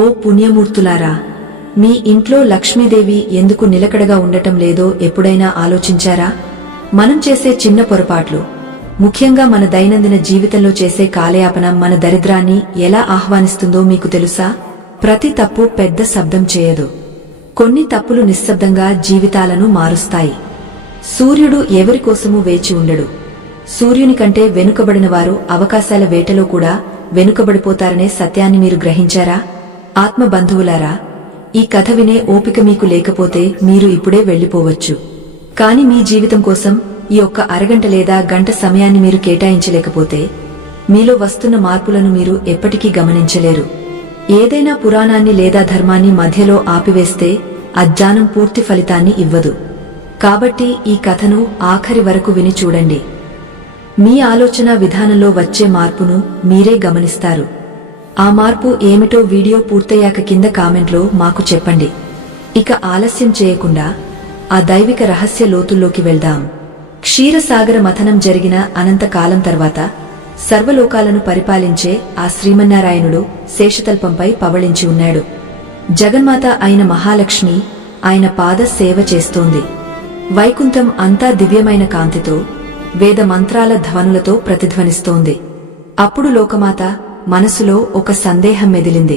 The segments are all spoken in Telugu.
ఓ పుణ్యమూర్తులారా, మీ ఇంట్లో లక్ష్మీదేవి ఎందుకు నిలకడగా ఉండటం లేదో ఎప్పుడైనా ఆలోచించారా? మనం చేసే చిన్న పొరపాట్లు, ముఖ్యంగా మన దైనందిన జీవితంలో చేసే కాలయాపన మన దరిద్రాన్ని ఎలా ఆహ్వానిస్తుందో మీకు తెలుసా? ప్రతి తప్పు పెద్ద శబ్దం చేయదు. కొన్ని తప్పులు నిశ్శబ్దంగా జీవితాలను మారుస్తాయి. సూర్యుడు ఎవరికోసమూ వేచి ఉండడు. సూర్యుని కంటే వెనుకబడినవారు అవకాశాల వేటలో కూడా వెనుకబడిపోతారనే సత్యాన్ని మీరు గ్రహించారా? ఆత్మ బంధువులారా, ఈ కథ వినే ఓపిక మీకు లేకపోతే మీరు ఇప్పుడే వెళ్లిపోవచ్చు. కాని మీ జీవితం కోసం ఈ ఒక్క అరగంట లేదా గంట సమయాన్ని మీరు కేటాయించలేకపోతే మీలో వస్తున్న మార్పులను మీరు ఎప్పటికీ గమనించలేరు. ఏదైనా పురాణాన్ని లేదా ధర్మాన్ని మధ్యలో ఆపివేస్తే అజ్ఞానం పూర్తి ఫలితాన్ని ఇవ్వదు. కాబట్టి ఈ కథను ఆఖరి వరకు విని చూడండి. మీ ఆలోచన విధానంలో వచ్చే మార్పును మీరే గమనిస్తారు. ఆ మార్పు ఏమిటో వీడియో పూర్తయ్యాక కింద కామెంట్లో మాకు చెప్పండి. ఇక ఆలస్యం చేయకుండా ఆ దైవిక రహస్య లోతుల్లోకి వెళ్దాం. క్షీరసాగర మథనం జరిగిన అనంతకాలం తర్వాత సర్వలోకాలను పరిపాలించే ఆ శ్రీమన్నారాయణుడు శేషతల్పంపై పవళించి ఉన్నాడు. జగన్మాత అయిన మహాలక్ష్మి ఆయన పాద సేవ చేస్తోంది. వైకుంఠం అంతా దివ్యమైన కాంతితో, వేద మంత్రాల ధ్వనులతో ప్రతిధ్వనిస్తోంది. అప్పుడు లోకమాత మనసులో ఒక సందేహం మెదిలింది.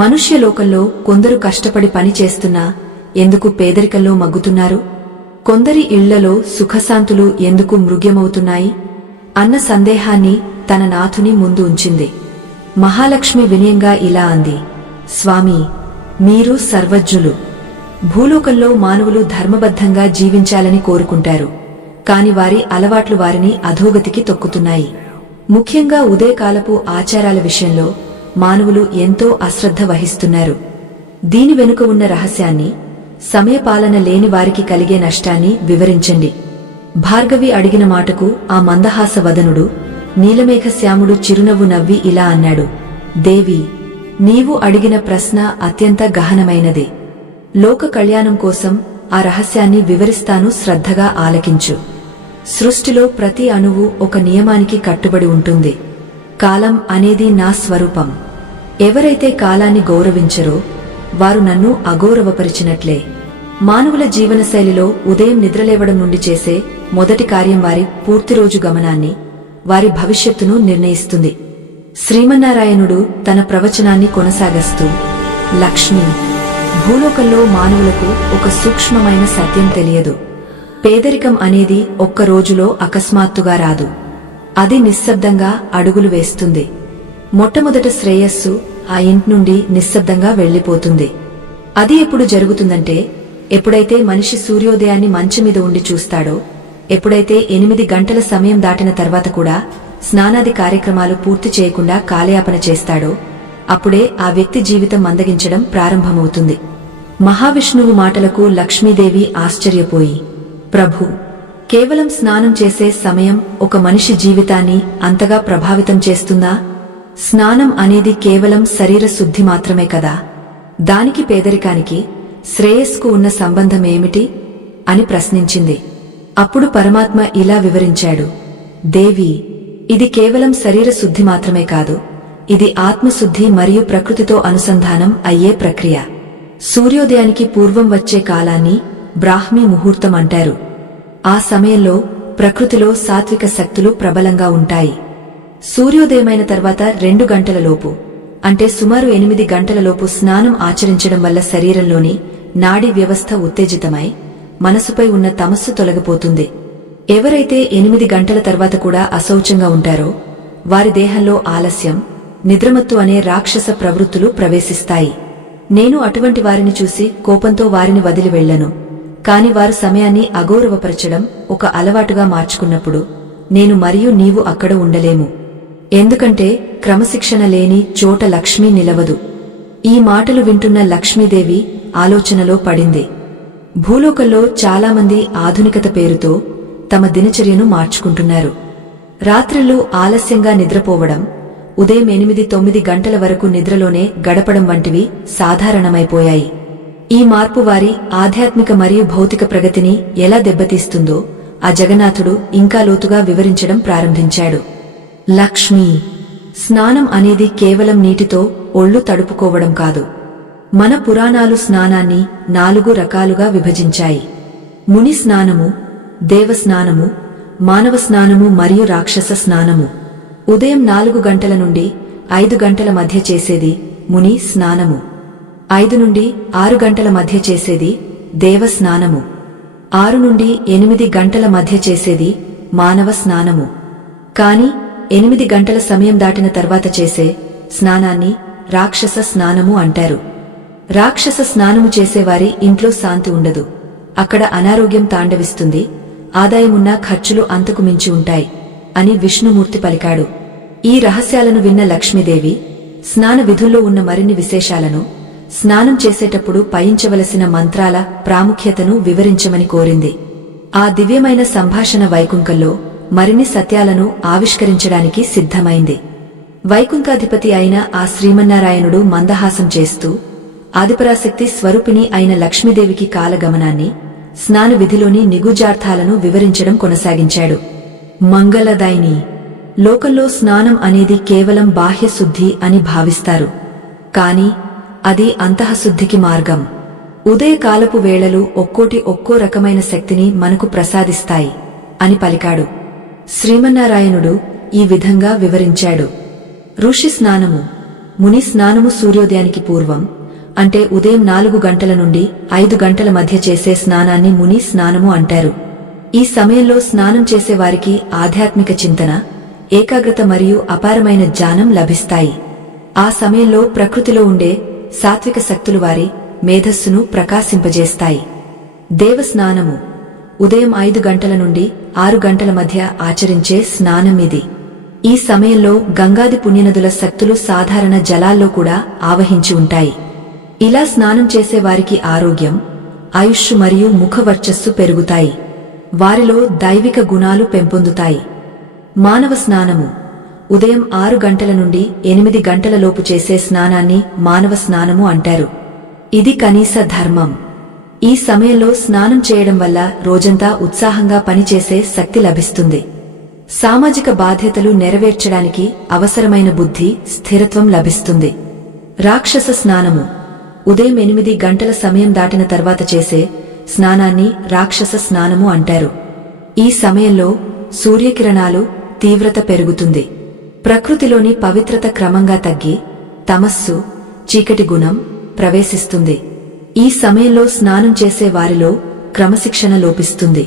మనుష్యలోకంలో కొందరు కష్టపడి పని చేస్తున్నా ఎందుకు పేదరికంలో మగ్గుతున్నారు? కొందరి ఇళ్లలో సుఖశాంతులు ఎందుకు మృగ్యమవుతున్నాయి అన్న సందేహాన్ని తన నాథుని ముందు ఉంచింది. మహాలక్ష్మి వినయంగా ఇలా అంది, స్వామి, మీరు సర్వజ్ఞులు. భూలోకంలో మానవులు ధర్మబద్ధంగా జీవించాలని కోరుకుంటారు. కాని వారి అలవాట్లు వారిని అధోగతికి తొక్కుతున్నాయి. ముఖ్యంగా ఉదయకాలపు ఆచారాల విషయంలో మానవులు ఎంతో అశ్రద్ధ వహిస్తున్నారు. దీని వెనుక ఉన్న రహస్యాన్ని, సమయపాలన లేని వారికి కలిగే నష్టాన్ని వివరించండి. భార్గవి అడిగిన మాటకు ఆ మందహాస వదనుడు నీలమేఘశ్యాముడు చిరునవ్వు నవ్వి ఇలా అన్నాడు, దేవి, నీవు అడిగిన ప్రశ్న అత్యంత గహనమైనది. లోక కళ్యాణం కోసం ఆ రహస్యాన్ని వివరిస్తాను, శ్రద్ధగా ఆలకించు. సృష్టిలో ప్రతి అణువు ఒక నియమానికి కట్టుబడి ఉంటుంది. కాలం అనేది నా స్వరూపం. ఎవరైతే కాలాన్ని గౌరవించరో వారు నన్ను అగౌరవపరిచినట్లే. మానవుల జీవనశైలిలో ఉదయం నిద్రలేవడం నుండి చేసే మొదటి కార్యం వారి పూర్తిరోజు గమనాన్ని, వారి భవిష్యత్తును నిర్ణయిస్తుంది. శ్రీమన్నారాయణుడు తన ప్రవచనాన్ని కొనసాగస్తూ, లక్ష్మి, భూలోకంలో మానవులకు ఒక సూక్ష్మమైన సత్యం తెలియదు. పేదరికం అనేది ఒక్క రోజులో అకస్మాత్తుగా రాదు. అది నిశ్శబ్దంగా అడుగులు వేస్తుంది. మొట్టమొదట శ్రేయస్సు ఆ ఇంటి నుండి నిశ్శబ్దంగా వెళ్లిపోతుంది. అది ఎప్పుడు జరుగుతుందంటే, ఎప్పుడైతే మనిషి సూర్యోదయాన్ని మంచం మీద ఉండి చూస్తాడో, ఎప్పుడైతే 8 గంటల సమయం దాటిన తర్వాత కూడా స్నానాది కార్యక్రమాలు పూర్తి చేయకుండా కాలయాపన చేస్తాడో, అప్పుడే ఆ వ్యక్తి జీవితం మందగించడం ప్రారంభమవుతుంది. మహావిష్ణువు మాటలకు లక్ష్మీదేవి ఆశ్చర్యపోయి, ప్రభు, కేవలం స్నానం చేసే సమయం ఒక మనిషి జీవితాన్ని అంతగా ప్రభావితం చేస్తుందా? స్నానం అనేది కేవలం శరీర శుద్ధి మాత్రమే కదా. దానికి పేదరికానికి, శ్రేయస్కు ఉన్న సంబంధం ఏమిటి అని ప్రశ్నించింది. అప్పుడు పరమాత్మ ఇలా వివరించాడు, దేవి, ఇది కేవలం శరీర శుద్ధి మాత్రమే కాదు. ఇది ఆత్మశుద్ధి మరియు ప్రకృతితో అనుసంధానం అయ్యే ప్రక్రియ. సూర్యోదయానికి పూర్వం వచ్చే కాలాన్ని బ్రాహ్మీ ముహూర్తం అంటారు. ఆ సమయంలో ప్రకృతిలో సాత్విక శక్తులు ప్రబలంగా ఉంటాయి. సూర్యోదయమైన తర్వాత 2 గంటలలోపు, అంటే సుమారు 8 గంటలలోపు స్నానం ఆచరించడం వల్ల శరీరంలోని నాడీ వ్యవస్థ ఉత్తేజితమై మనసుపై ఉన్న తమస్సు తొలగిపోతుంది. ఎవరైతే 8 గంటల తర్వాత కూడా అశౌచంగా ఉంటారో వారి దేహంలో ఆలస్యం, నిద్రమత్తు అనే రాక్షస ప్రవృత్తులు ప్రవేశిస్తాయి. నేను అటువంటి వారిని చూసి కోపంతో వారిని వదిలి వెళ్లను. కాని వారు సమయాన్ని అగౌరవపరచడం ఒక అలవాటుగా మార్చుకున్నప్పుడు నేను మరియు నీవు అక్కడ ఉండలేము. ఎందుకంటే క్రమశిక్షణ లేని చోట లక్ష్మి నిలవదు. ఈ మాటలు వింటున్న లక్ష్మీదేవి ఆలోచనలో పడింది. భూలోకంలో చాలామంది ఆధునికత పేరుతో తమ దినచర్యను మార్చుకుంటున్నారు. రాత్రిళ్ళు ఆలస్యంగా నిద్రపోవడం, ఉదయం 8-9 గంటల వరకు నిద్రలోనే గడపడం వంటివి సాధారణమైపోయాయి. ఈ మార్పు వారి ఆధ్యాత్మిక మరియు భౌతిక ప్రగతిని ఎలా దెబ్బతీస్తుందో ఆ జగన్నాథుడు ఇంకా లోతుగా వివరించడం ప్రారంభించాడు. లక్ష్మి, స్నానం అనేది కేవలం నీటితో ఒళ్ళు తడుపుకోవడం కాదు. మన పురాణాలు స్నానాన్ని 4 రకాలుగా విభజించాయి. ముని స్నానము, దేవ స్నానము, మానవ స్నానము మరియు రాక్షస స్నానము. ఉదయం 4 గంటల నుండి 5 గంటల మధ్య చేసేది ముని స్నానము. 5 నుండి 6 గంటల మధ్య చేసేది దేవ స్నానము. 6 నుండి 8 గంటల మధ్య చేసేది మానవ స్నానము. కాని 8 గంటల సమయం దాటిన తర్వాత చేసే స్నానాన్ని రాక్షస స్నానము అంటారు. రాక్షస స్నానము చేసేవారి ఇంట్లో శాంతి ఉండదు. అక్కడ అనారోగ్యం తాండవిస్తుంది, ఆదాయమున్నా ఖర్చులు అంతకు మించి ఉంటాయి అని విష్ణుమూర్తి పలికాడు. ఈ రహస్యాలను విన్న లక్ష్మీదేవి స్నాన విధుల్లో ఉన్న మరిన్ని విశేషాలను, స్నానం చేసేటప్పుడు పయించవలసిన మంత్రాల ప్రాముఖ్యతను వివరించమని కోరింది. ఆ దివ్యమైన సంభాషణ వైకుంఠంలో మరిన్ని సత్యాలను ఆవిష్కరించడానికి సిద్ధమైంది. వైకుంఠాధిపతి అయిన ఆ శ్రీమన్నారాయణుడు మందహాసం చేస్తూ ఆదిపరాశక్తి స్వరూపిణి అయిన లక్ష్మీదేవికి కాలగమనాన్ని, స్నాన విధిలోని నిగూఢార్థాలను వివరించడం కొనసాగించాడు. మంగళదాయిని. లోకంలో స్నానం అనేది కేవలం బాహ్య శుద్ధి అని భావిస్తారు. కాని అది అంతఃశుద్ధికి మార్గం. ఉదయకాలపు వేళలు ఒక్కోటి ఒక్కో రకమైన శక్తిని మనకు ప్రసాదిస్తాయి అని పలికాడు. శ్రీమన్నారాయణుడు ఈ విధంగా వివరించాడు. ఋషి స్నానము. ముని స్నానము సూర్యోదయానికి పూర్వం, అంటే ఉదయం 4 గంటల నుండి 5 గంటల మధ్య చేసే స్నానాన్ని ముని స్నానము అంటారు. ఈ సమయంలో స్నానం చేసేవారికి ఆధ్యాత్మిక చింతన, ఏకాగ్రత మరియు అపారమైన జ్ఞానం లభిస్తాయి. ఆ సమయంలో ప్రకృతిలో ఉండే సాత్విక శక్తులు వారి మేధస్సును ప్రకాశింపజేస్తాయి. దేవస్నానము. ఉదయం 5 గంటల నుండి 6 గంటల మధ్య ఆచరించే స్నానం ఇది. ఈ సమయంలో గంగాది పుణ్యనదుల శక్తులు సాధారణ జలాల్లో కూడా ఆవహించి ఉంటాయి. ఇలా స్నానం చేసే వారికి ఆరోగ్యం, ఆయుష్ మరియు ముఖవర్చస్సు పెరుగుతాయి. వారిలో దైవిక గుణాలు పెంపొందుతాయి. మానవ స్నానము. ఉదయం 6 గంటల నుండి 8 గంటల లోపు చేసే స్నానాన్ని మానవ స్నానము అంటారు. ఇది కనీస ధర్మం. ఈ సమయంలో స్నానం చేయడం వల్ల రోజంతా ఉత్సాహంగా పనిచేసే శక్తి లభిస్తుంది. సామాజిక బాధ్యతలు నెరవేర్చడానికి అవసరమైన బుద్ధి, స్థిరత్వం లభిస్తుంది. రాక్షస స్నానము. ఉదయం 8 గంటల సమయం దాటిన తర్వాత చేసే స్నానాన్ని రాక్షస స్నానము అంటారు. ఈ సమయంలో సూర్యకిరణాలు తీవ్రత పెరుగుతుంది. ప్రకృతిలోని పవిత్రత క్రమంగా తగ్గి తమస్సు, చీకటి గుణం ప్రవేశిస్తుంది. ఈ సమయంలో స్నానం చేసే వారిలో క్రమశిక్షణ లోపిస్తుంది.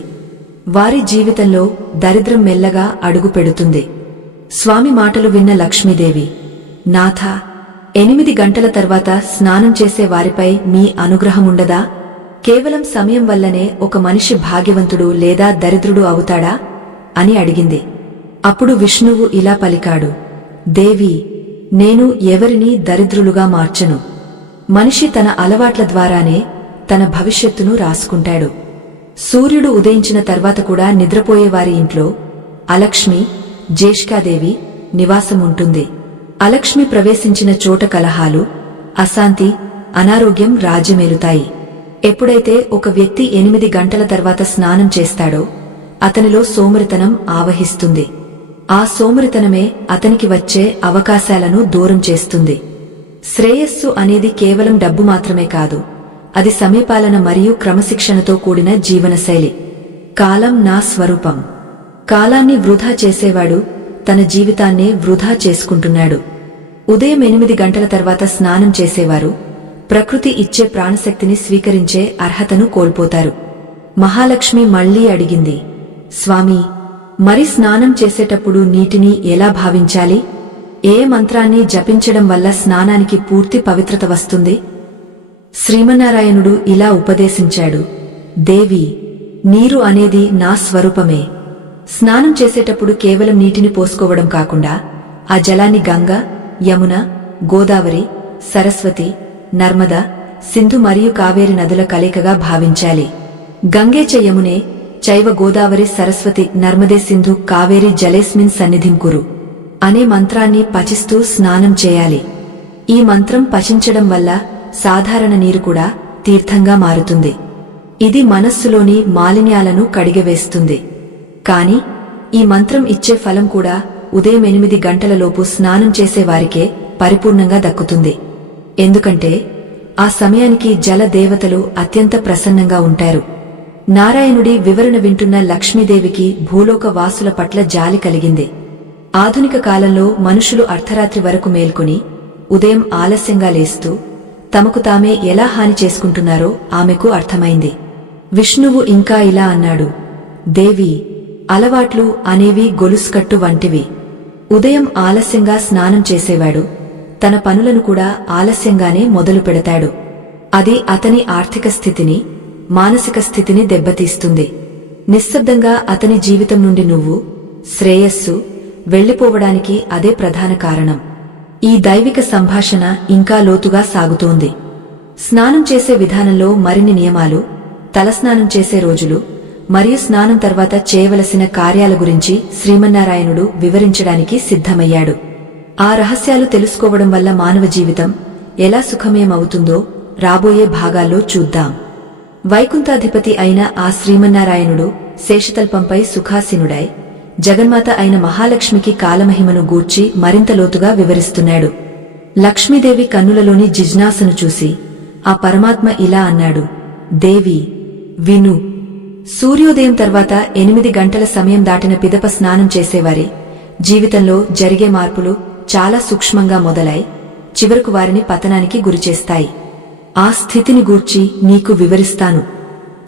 వారి జీవితంలో దరిద్రం మెల్లగా అడుగు పెడుతుంది. స్వామి మాటలు విన్న లక్ష్మీదేవి, నాథ, 8 గంటల తర్వాత స్నానం చేసే వారిపై మీ అనుగ్రహముండదా? కేవలం సమయం వల్లనే ఒక మనిషి భాగ్యవంతుడు లేదా దరిద్రుడు అవుతాడా అని అడిగింది. అప్పుడు విష్ణువు ఇలా పలికాడు, దేవి, నేను ఎవరినీ దరిద్రులుగా మార్చను. మనిషి తన అలవాట్ల ద్వారానే తన భవిష్యత్తును రాసుకుంటాడు. సూర్యుడు ఉదయించిన తర్వాత కూడా నిద్రపోయేవారి ఇంట్లో అలక్ష్మి, జ్యేష్ఠాదేవి నివాసముంటుంది. అలక్ష్మి ప్రవేశించిన చోట కలహాలు, అశాంతి, అనారోగ్యం రాజ్యమేలుతాయి. ఎప్పుడైతే ఒక వ్యక్తి 8 గంటల తర్వాత స్నానం చేస్తాడో అతనిలో సోమరితనం ఆవహిస్తుంది. ఆ సోమరితనమే అతనికి వచ్చే అవకాశాలను దూరం చేస్తుంది. శ్రేయస్సు అనేది కేవలం డబ్బు మాత్రమే కాదు, అది సమయపాలన మరియు క్రమశిక్షణతో కూడిన జీవనశైలి. కాలం నా స్వరూపం. కాలాన్ని వృధా చేసేవాడు తన జీవితాన్నే వృధా చేసుకుంటున్నాడు. ఉదయం 8 గంటల తర్వాత స్నానం చేసేవారు ప్రకృతి ఇచ్చే ప్రాణశక్తిని స్వీకరించే అర్హతను కోల్పోతారు. మహాలక్ష్మి మళ్లీ అడిగింది, స్వామి, మరి స్నానం చేసేటప్పుడు నీటిని ఎలా భావించాలి? ఏ మంత్రాన్ని జపించడం వల్ల స్నానానికి పూర్తి పవిత్రత వస్తుంది? శ్రీమన్నారాయణుడు ఇలా ఉపదేశించాడు, దేవి, నీరు అనేది నా స్వరూపమే. స్నానం చేసేటప్పుడు కేవలం నీటిని పోసుకోవడం కాకుండా ఆ జలాన్ని గంగా, యమున, గోదావరి, సరస్వతి, నర్మద, సింధు మరియు కావేరి నదుల కలయికగా భావించాలి. గంగే చ యమునే చైవ గోదావరి సరస్వతి నర్మదే సింధు కావేరి జలేస్మిన్ సన్నిధిం కురు అనే మంత్రాన్ని పఠిస్తూ స్నానం చేయాలి. ఈ మంత్రం పఠించడం వల్ల సాధారణ నీరు కూడా తీర్థంగా మారుతుంది. ఇది మనస్సులోని మాలిన్యాలను కడిగివేస్తుంది. కాని ఈ మంత్రం ఇచ్చే ఫలం కూడా ఉదయం 8 గంటలలోపు స్నానం చేసే వారికే పరిపూర్ణంగా దక్కుతుంది. ఎందుకంటే ఆ సమయానికి జల దేవతలు అత్యంత ప్రసన్నంగా ఉంటారు. నారాయణుడి వివరణ వింటున్న లక్ష్మీదేవికి భూలోక వాసుల పట్ల జాలి కలిగింది. ఆధునిక కాలంలో మనుషులు అర్ధరాత్రి వరకు మేల్కొని ఉదయం ఆలస్యంగా లేస్తూ తమకు తామే ఎలా హాని చేసుకుంటున్నారో ఆమెకు అర్థమైంది. విష్ణువు ఇంకా ఇలా అన్నాడు, దేవి, అలవాట్లు అనేవి గొలుసుకట్టు వంటివి. ఉదయం ఆలస్యంగా స్నానం చేసేవాడు తన పనులను కూడా ఆలస్యంగానే మొదలు పెడతాడు. అది అతని ఆర్థిక స్థితిని, మానసిక స్థితిని దెబ్బతీస్తుంది. నిశ్శబ్దంగా అతని జీవితం నుండి నువ్వు, శ్రేయస్సు వెళ్లిపోవడానికి అదే ప్రధాన కారణం. ఈ దైవిక సంభాషణ ఇంకా లోతుగా సాగుతోంది. స్నానం చేసే విధానంలో మరిన్ని నియమాలు, తలస్నానం చేసే రోజులు మరియు స్నానం తర్వాత చేయవలసిన కార్యాల గురించి శ్రీమన్నారాయణుడు వివరించడానికి సిద్ధమయ్యాడు. ఆ రహస్యాలు తెలుసుకోవడం వల్ల మానవ జీవితం ఎలా సుఖమయమవుతుందో రాబోయే భాగాల్లో చూద్దాం. వైకుంఠాధిపతి అయిన ఆ శ్రీమన్నారాయణుడు శేషతల్పంపై సుఖాసీనుడై జగన్మాత అయిన మహాలక్ష్మికి కాలమహిమను గూర్చి మరింత లోతుగా వివరిస్తున్నాడు. లక్ష్మీదేవి కన్నులలోని జిజ్ఞాసను చూసి ఆ పరమాత్మ ఇలా అన్నాడు, దేవి, విను. సూర్యోదయం తర్వాత 8 గంటల సమయం దాటిన పిదప స్నానం చేసేవారి జీవితంలో జరిగే మార్పులు చాలా సూక్ష్మంగా మొదలై చివరకు వారిని పతనానికి గురిచేస్తాయి. ఆ స్థితిని గూర్చి నీకు వివరిస్తాను.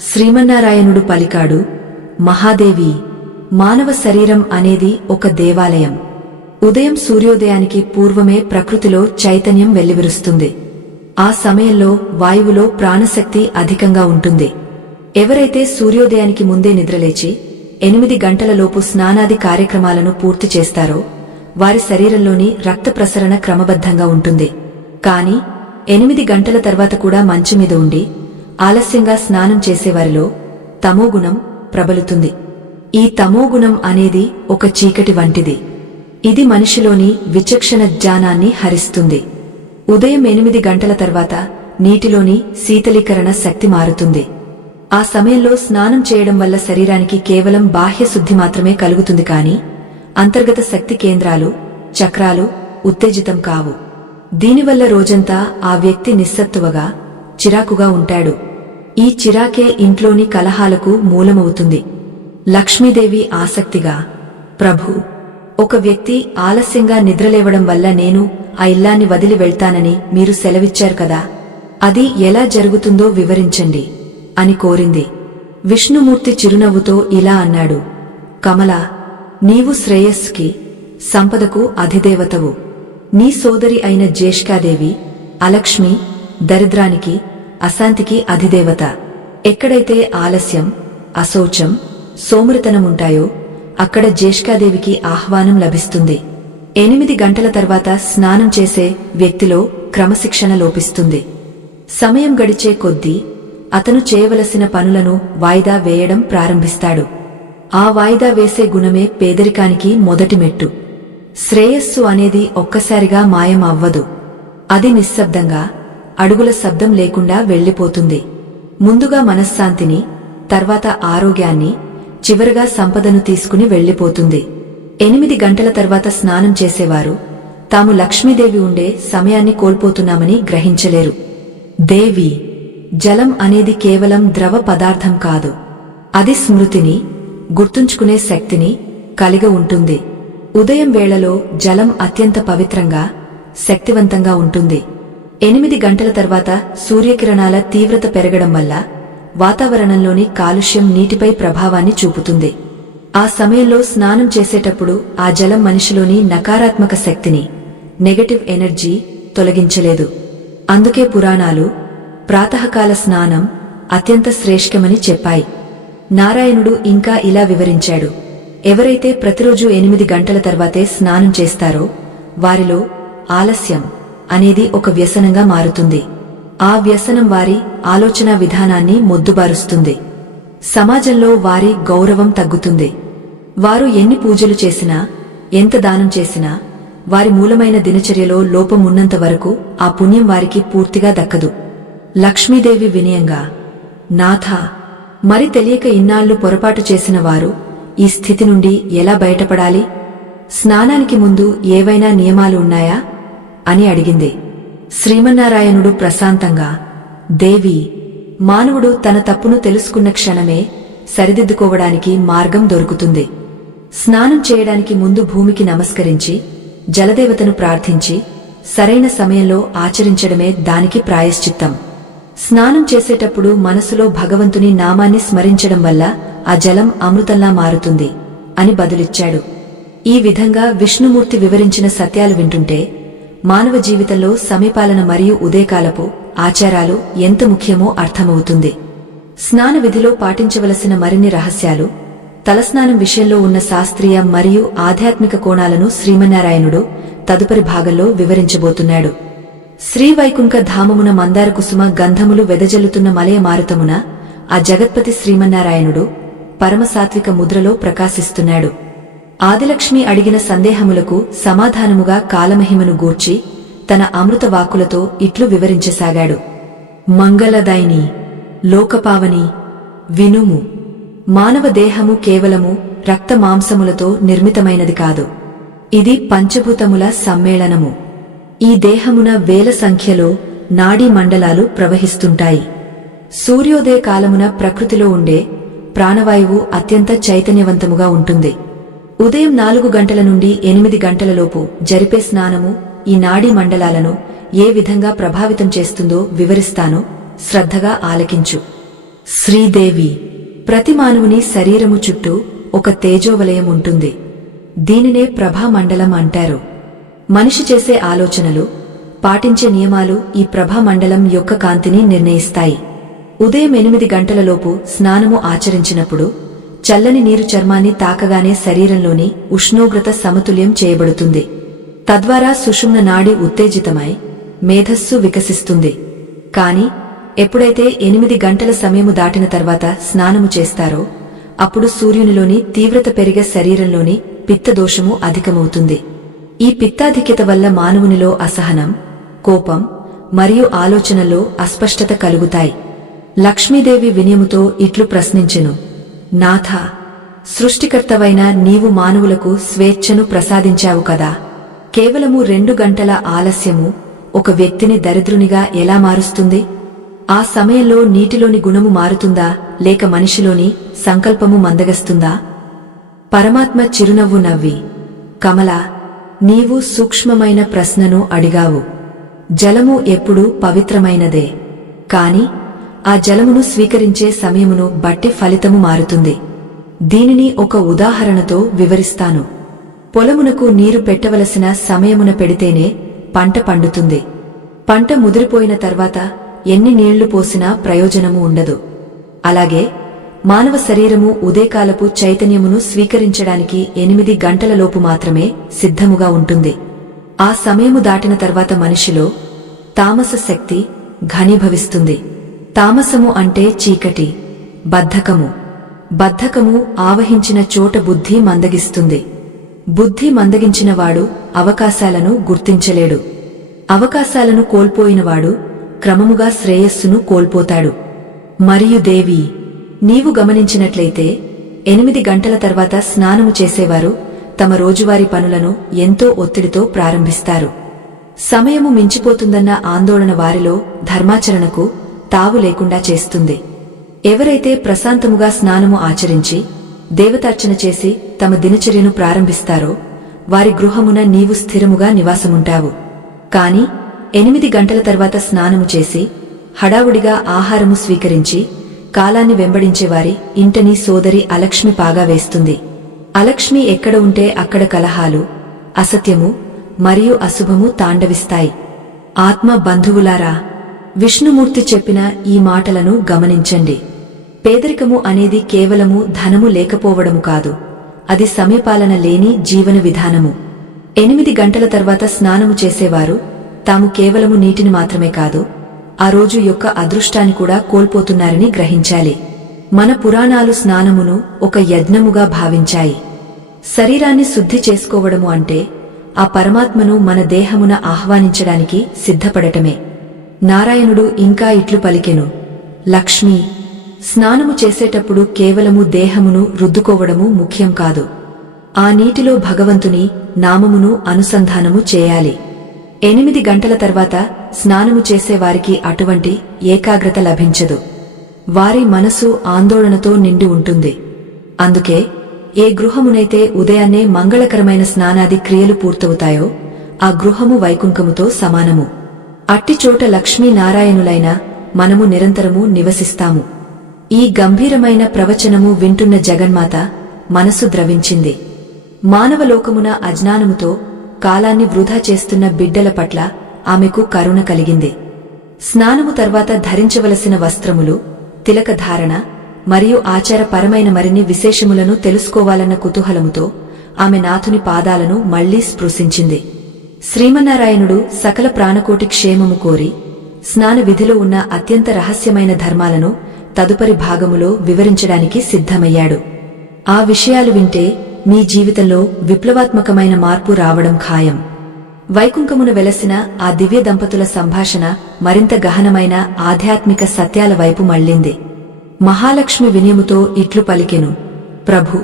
శ్రీమన్నారాయణుడు పలికాడు, మహాదేవి, మానవ శరీరం అనేది ఒక దేవాలయం. ఉదయం సూర్యోదయానికి పూర్వమే ప్రకృతిలో చైతన్యం వెల్లివిరుస్తుంది. ఆ సమయంలో వాయువులో ప్రాణశక్తి అధికంగా ఉంటుంది. ఎవరైతే సూర్యోదయానికి ముందే నిద్రలేచి 8 గంటలలోపు స్నానాది కార్యక్రమాలను పూర్తి చేస్తారో వారి శరీరంలోని రక్త ప్రసరణ క్రమబద్ధంగా ఉంటుంది. కాని 8 గంటల తర్వాత కూడా మంచం మీద ఉండి ఆలస్యంగా స్నానం చేసేవారిలో తమోగుణం ప్రబలుతుంది. ఈ తమోగుణం అనేది ఒక చీకటి వంటిది. ఇది మనిషిలోని విచక్షణ జ్ఞానాన్ని హరిస్తుంది. ఉదయం 8 గంటల తర్వాత నీటిలోని శీతలీకరణ శక్తి మారుతుంది. ఆ సమయంలో స్నానం చేయడం వల్ల శరీరానికి కేవలం బాహ్య శుద్ధి మాత్రమే కలుగుతుంది, కాని అంతర్గత శక్తి కేంద్రాలు, చక్రాలు ఉత్తేజితం కావు. దీనివల్ల రోజంతా ఆ వ్యక్తి నిస్సత్తువగా, చిరాకుగా ఉంటాడు. ఈ చిరాకే ఇంట్లోని కలహాలకు మూలమవుతుంది. లక్ష్మీదేవి ఆసక్తిగా, ప్రభూ, ఒక వ్యక్తి ఆలస్యంగా నిద్రలేవడం వల్ల నేను ఆ ఇల్లాన్ని వదిలి వెళ్తానని మీరు సెలవిచ్చారు కదా, అది ఎలా జరుగుతుందో వివరించండి అని కోరింది. విష్ణుమూర్తి చిరునవ్వుతో ఇలా అన్నాడు, కమలా, నీవు శ్రేయస్సుకి, సంపదకు అధిదేవతవు. నీ సోదరి అయిన జ్యేష్ఠాదేవి అలక్ష్మి దరిద్రానికి, అశాంతికి అధిదేవత. ఎక్కడైతే ఆలస్యం, అశౌచం, సోమరితనముంటాయో అక్కడ జ్యేష్ఠాదేవికి ఆహ్వానం లభిస్తుంది. 8 గంటల తర్వాత స్నానం చేసే వ్యక్తిలో క్రమశిక్షణ లోపిస్తుంది. సమయం గడిచే కొద్దీ అతను చేయవలసిన పనులను వాయిదా వేయడం ప్రారంభిస్తాడు. ఆ వాయిదా వేసే గుణమే పేదరికానికి మొదటి మెట్టు. శ్రేయస్సు అనేది ఒక్కసారిగా మాయం అవ్వదు. అది నిశ్శబ్దంగా, అడుగుల శబ్దం లేకుండా వెళ్లిపోతుంది. ముందుగా మనశ్శాంతిని, తర్వాత ఆరోగ్యాన్ని, చివరగా సంపదను తీసుకుని వెళ్లిపోతుంది. 8 గంటల తర్వాత స్నానం చేసేవారు తాము లక్ష్మీదేవి ఉండే సమయాన్ని కోల్పోతున్నామని గ్రహించలేరు. దేవి, జలం అనేది కేవలం ద్రవ పదార్థం కాదు. అది స్మృతిని, గుర్తుంచుకునే శక్తిని కలిగి ఉంటుంది. ఉదయం వేళలో జలం అత్యంత పవిత్రంగా, శక్తివంతంగా ఉంటుంది. 8 గంటల తర్వాత సూర్యకిరణాల తీవ్రత పెరగడం వల్ల వాతావరణంలోని కాలుష్యం నీటిపై ప్రభావాన్ని చూపుతుంది. ఆ సమయంలో స్నానం చేసేటప్పుడు ఆ జలం మనిషిలోని నకారాత్మక శక్తిని, నెగటివ్ ఎనర్జీ తొలగించలేదు. అందుకే పురాణాలు ప్రాతకాల స్నానం అత్యంత శ్రేష్టమని చెప్పాయి. నారాయణుడు ఇంకా ఇలా వివరించాడు, ఎవరైతే ప్రతిరోజు 8 గంటల తర్వాతే స్నానం చేస్తారో వారిలో ఆలస్యం అనేది ఒక వ్యసనంగా మారుతుంది. ఆ వ్యసనం వారి ఆలోచన విధానాన్ని మొద్దుబారుస్తుంది. సమాజంలో వారి గౌరవం తగ్గుతుంది. వారు ఎన్ని పూజలు చేసినా, ఎంత దానం చేసినా వారి మూలమైన దినచర్యలో లోపం ఉన్నంత వరకు ఆ పుణ్యం వారికి పూర్తిగా దక్కదు. లక్ష్మీదేవి వినయంగా, నాథా, మరి తెలియక ఇన్నాళ్లు పొరపాటు చేసిన వారు ఈ స్థితి నుండి ఎలా బయటపడాలి? స్నానానికి ముందు ఏవైనా నియమాలు ఉన్నాయా? అని అడిగింది. శ్రీమన్నారాయణుడు ప్రశాంతంగా, దేవి, మానవుడు తన తప్పును తెలుసుకున్న క్షణమే సరిదిద్దుకోవడానికి మార్గం దొరుకుతుంది. స్నానం చేయడానికి ముందు భూమికి నమస్కరించి జలదేవతను ప్రార్థించి సరైన సమయంలో ఆచరించడమే దానికి ప్రాయశ్చిత్తం. స్నానం చేసేటప్పుడు మనసులో భగవంతుని నామాన్ని స్మరించడం వల్ల ఆ జలం అమృతంలా మారుతుంది అని బదులిచ్చాడు. ఈ విధంగా విష్ణుమూర్తి వివరించిన సత్యాలు వింటుంటే మానవ జీవితంలో సమీపాలన మరియు ఉదయకాలపు ఆచారాలు ఎంత ముఖ్యమో అర్థమవుతుంది. స్నాన విధిలో పాటించవలసిన మరిన్ని రహస్యాలు, తలస్నానం విషయంలో ఉన్న శాస్త్రీయ మరియు ఆధ్యాత్మిక కోణాలను శ్రీమన్నారాయణుడు తదుపరి భాగంలో వివరించబోతున్నాడు. శ్రీవైకుంఠ ధామమున మందార కుసుమ గంధములు వెదజల్లుతున్న మలయ మారుతమున ఆ జగత్పతి శ్రీమన్నారాయణుడు పరమసాత్విక ముద్రలో ప్రకాశిస్తున్నాడు. ఆదిలక్ష్మి అడిగిన సందేహములకు సమాధానముగా కాలమహిమను గూర్చి తన అమృత వాక్కులతో ఇట్లు వివరించసాగాడు. మంగళదాయిని, లోకపావని, వినుము. మానవ దేహము కేవలము రక్త మాంసములతో నిర్మితమైనది కాదు. ఇది పంచభూతముల సమ్మేళనము. ఈ దేహమున వేల సంఖ్యలో నాడీ మండలాలు ప్రవహిస్తుంటాయి. సూర్యోదయ కాలమున ప్రకృతిలో ఉండే ప్రాణవాయువు అత్యంత చైతన్యవంతముగా ఉంటుంది. ఉదయం 4 గంటల నుండి 8 గంటలలోపు జరిపే స్నానము ఈ నాడీ మండలాలను ఏ విధంగా ప్రభావితం చేస్తుందో వివరిస్తాను, శ్రద్ధగా ఆలకించు. శ్రీదేవి, ప్రతి మానవుని శరీరము చుట్టూ ఒక తేజోవలయం ఉంటుంది. దీనినే ప్రభామండలం అంటారు. మనిషి చేసే ఆలోచనలు, పాటించే నియమాలు ఈ ప్రభామండలం యొక్క కాంతిని నిర్ణయిస్తాయి. ఉదయం 8 గంటలలోపు స్నానము ఆచరించినప్పుడు చల్లని నీరు చర్మాన్ని తాకగానే శరీరంలోని ఉష్ణోగ్రత సమతుల్యం చేయబడుతుంది. తద్వారా సుషుమ్న నాడి ఉత్తేజితమై మేధస్సు వికసిస్తుంది. కాని ఎప్పుడైతే 8 గంటల సమయము దాటిన తర్వాత స్నానము చేస్తారో అప్పుడు సూర్యునిలోని తీవ్రత పెరిగే శరీరంలోని పిత్తదోషము అధికమవుతుంది. ఈ పిత్తాధిక్యత వల్ల మానవునిలో అసహనం, కోపం మరియు ఆలోచనలో అస్పష్టత కలుగుతాయి. లక్ష్మీదేవి వినయముతో ఇట్లు ప్రశ్నించెను. నాథ, సృష్టికర్తవైన నీవు మానవులకు స్వేచ్ఛను ప్రసాదించావు కదా. కేవలము 2 గంటల ఆలస్యము ఒక వ్యక్తిని దరిద్రునిగా ఎలా మారుస్తుంది? ఆ సమయంలో నీటిలోని గుణము మారుతుందా లేక మనిషిలోని సంకల్పము మందగస్తుందా? పరమాత్మ చిరునవ్వు నవ్వి, కమలా, నీవు సూక్ష్మమైన ప్రశ్నను అడిగావు. జలము ఎప్పుడూ పవిత్రమైనదే, కాని ఆ జలమును స్వీకరించే సమయమును బట్టి ఫలితము మారుతుంది. దీనిని ఒక ఉదాహరణతో వివరిస్తాను. పొలమునకు నీరు పెట్టవలసిన సమయమున పెడితేనే పంట పండుతుంది. పంట ముదిరిపోయిన తర్వాత ఎన్ని నీళ్లు పోసినా ప్రయోజనము ఉండదు. అలాగే మానవ శరీరము ఉదయకాలపు చైతన్యమును స్వీకరించడానికి 8 గంటలలోపు మాత్రమే సిద్ధముగా ఉంటుంది. ఆ సమయము దాటిన తర్వాత మనిషిలో తామస శక్తి ఘనీభవిస్తుంది. తామసము అంటే చీకటి, బద్ధకము. బద్ధకము ఆవహించిన చోట బుద్ధి మందగిస్తుంది. బుద్ధి మందగించినవాడు అవకాశాలను గుర్తించలేడు. అవకాశాలను కోల్పోయినవాడు క్రమముగా శ్రేయస్సును కోల్పోతాడు. మరియు దేవి, నీవు గమనించినట్లయితే 8 గంటల తర్వాత స్నానము చేసేవారు తమ రోజువారీ పనులను ఎంతో ఒత్తిడితో ప్రారంభిస్తారు. సమయము మించిపోతుందన్న ఆందోళన వారిలో ధర్మాచరణకు తావు లేకుండా చేస్తుంది. ఎవరైతే ప్రశాంతముగా స్నానము ఆచరించి దేవతార్చన చేసి తమ దినచర్యను ప్రారంభిస్తారో వారి గృహమున నీవు స్థిరముగా నివాసముంటావు. కాని 8 గంటల తర్వాత స్నానము చేసి హడావుడిగా ఆహారము స్వీకరించి కాలాన్ని వెంబడించేవారి ఇంటని సోదరి అలక్ష్మి పాగా వేస్తుంది. అలక్ష్మి ఎక్కడ ఉంటే అక్కడ కలహాలు, అసత్యము మరియు అశుభము తాండవిస్తాయి. ఆత్మ బంధువులారా, విష్ణుమూర్తి చెప్పిన ఈ మాటలను గమనించండి. పేదరికము అనేది కేవలము ధనము లేకపోవడము కాదు, అది సమయపాలన లేని జీవన విధానము. 8 గంటల తర్వాత స్నానము చేసేవారు తాము కేవలము నీటిని మాత్రమే కాదు, ఆ రోజు యొక్క అదృష్టాన్ని కూడా కోల్పోతున్నారని గ్రహించాలి. మన పురాణాలు స్నానమును ఒక యజ్ఞముగా భావించాయి. శరీరాన్ని శుద్ధి చేసుకోవడము అంటే ఆ పరమాత్మను మన దేహమున ఆహ్వానించడానికి సిద్ధపడటమే. నారాయణుడు ఇంకా ఇట్లు పలికెను. లక్ష్మీ, స్నానము చేసేటప్పుడు కేవలము దేహమును రుద్దుకోవడము ముఖ్యం కాదు. ఆ నీటిలో భగవంతుని నామమును అనుసంధానము చేయాలి. 8 గంటల తర్వాత స్నానము చేసేవారికి అటువంటి ఏకాగ్రత లభించదు. వారి మనసు ఆందోళనతో నిండి ఉంటుంది. అందుకే ఏ గృహమునైతే ఉదయాన్నే మంగళకరమైన స్నానాది క్రియలు పూర్తవుతాయో ఆ గృహము వైకుంఠముతో సమానము. అట్టిచోట లక్ష్మీనారాయణులైన మనము నిరంతరము నివసిస్తాము. ఈ గంభీరమైన ప్రవచనము వింటున్న జగన్మాత మనసు ద్రవించింది. మానవలోకమున అజ్ఞానముతో కాలాన్ని వృధా చేస్తున్న బిడ్డల పట్ల ఆమెకు కరుణ కలిగింది. స్నానము తర్వాత ధరించవలసిన వస్త్రములు, తిలకధారణ మరియు ఆచారపరమైన మరిన్ని విశేషములను తెలుసుకోవాలన్న కుతూహలముతో ఆమె నాథుని పాదాలను మళ్లీ స్పృశించింది. శ్రీమన్నారాయణుడు సకల ప్రాణకోటి క్షేమము కోరి స్నాన విధిలో ఉన్న అత్యంత రహస్యమైన ధర్మాలను తదుపరి భాగములో వివరించడానికి సిద్ధమయ్యాడు. ఆ విషయాలు వింటే మీ జీవితంలో విప్లవాత్మకమైన మార్పు రావడం ఖాయం. వైకుంఠమున వెలసిన ఆ దివ్య దంపతుల సంభాషణ మరింత గహనమైన ఆధ్యాత్మిక సత్యాల వైపు మళ్లింది. మహాలక్ష్మి వినయముతో ఇట్లు పలికెను, ప్రభు,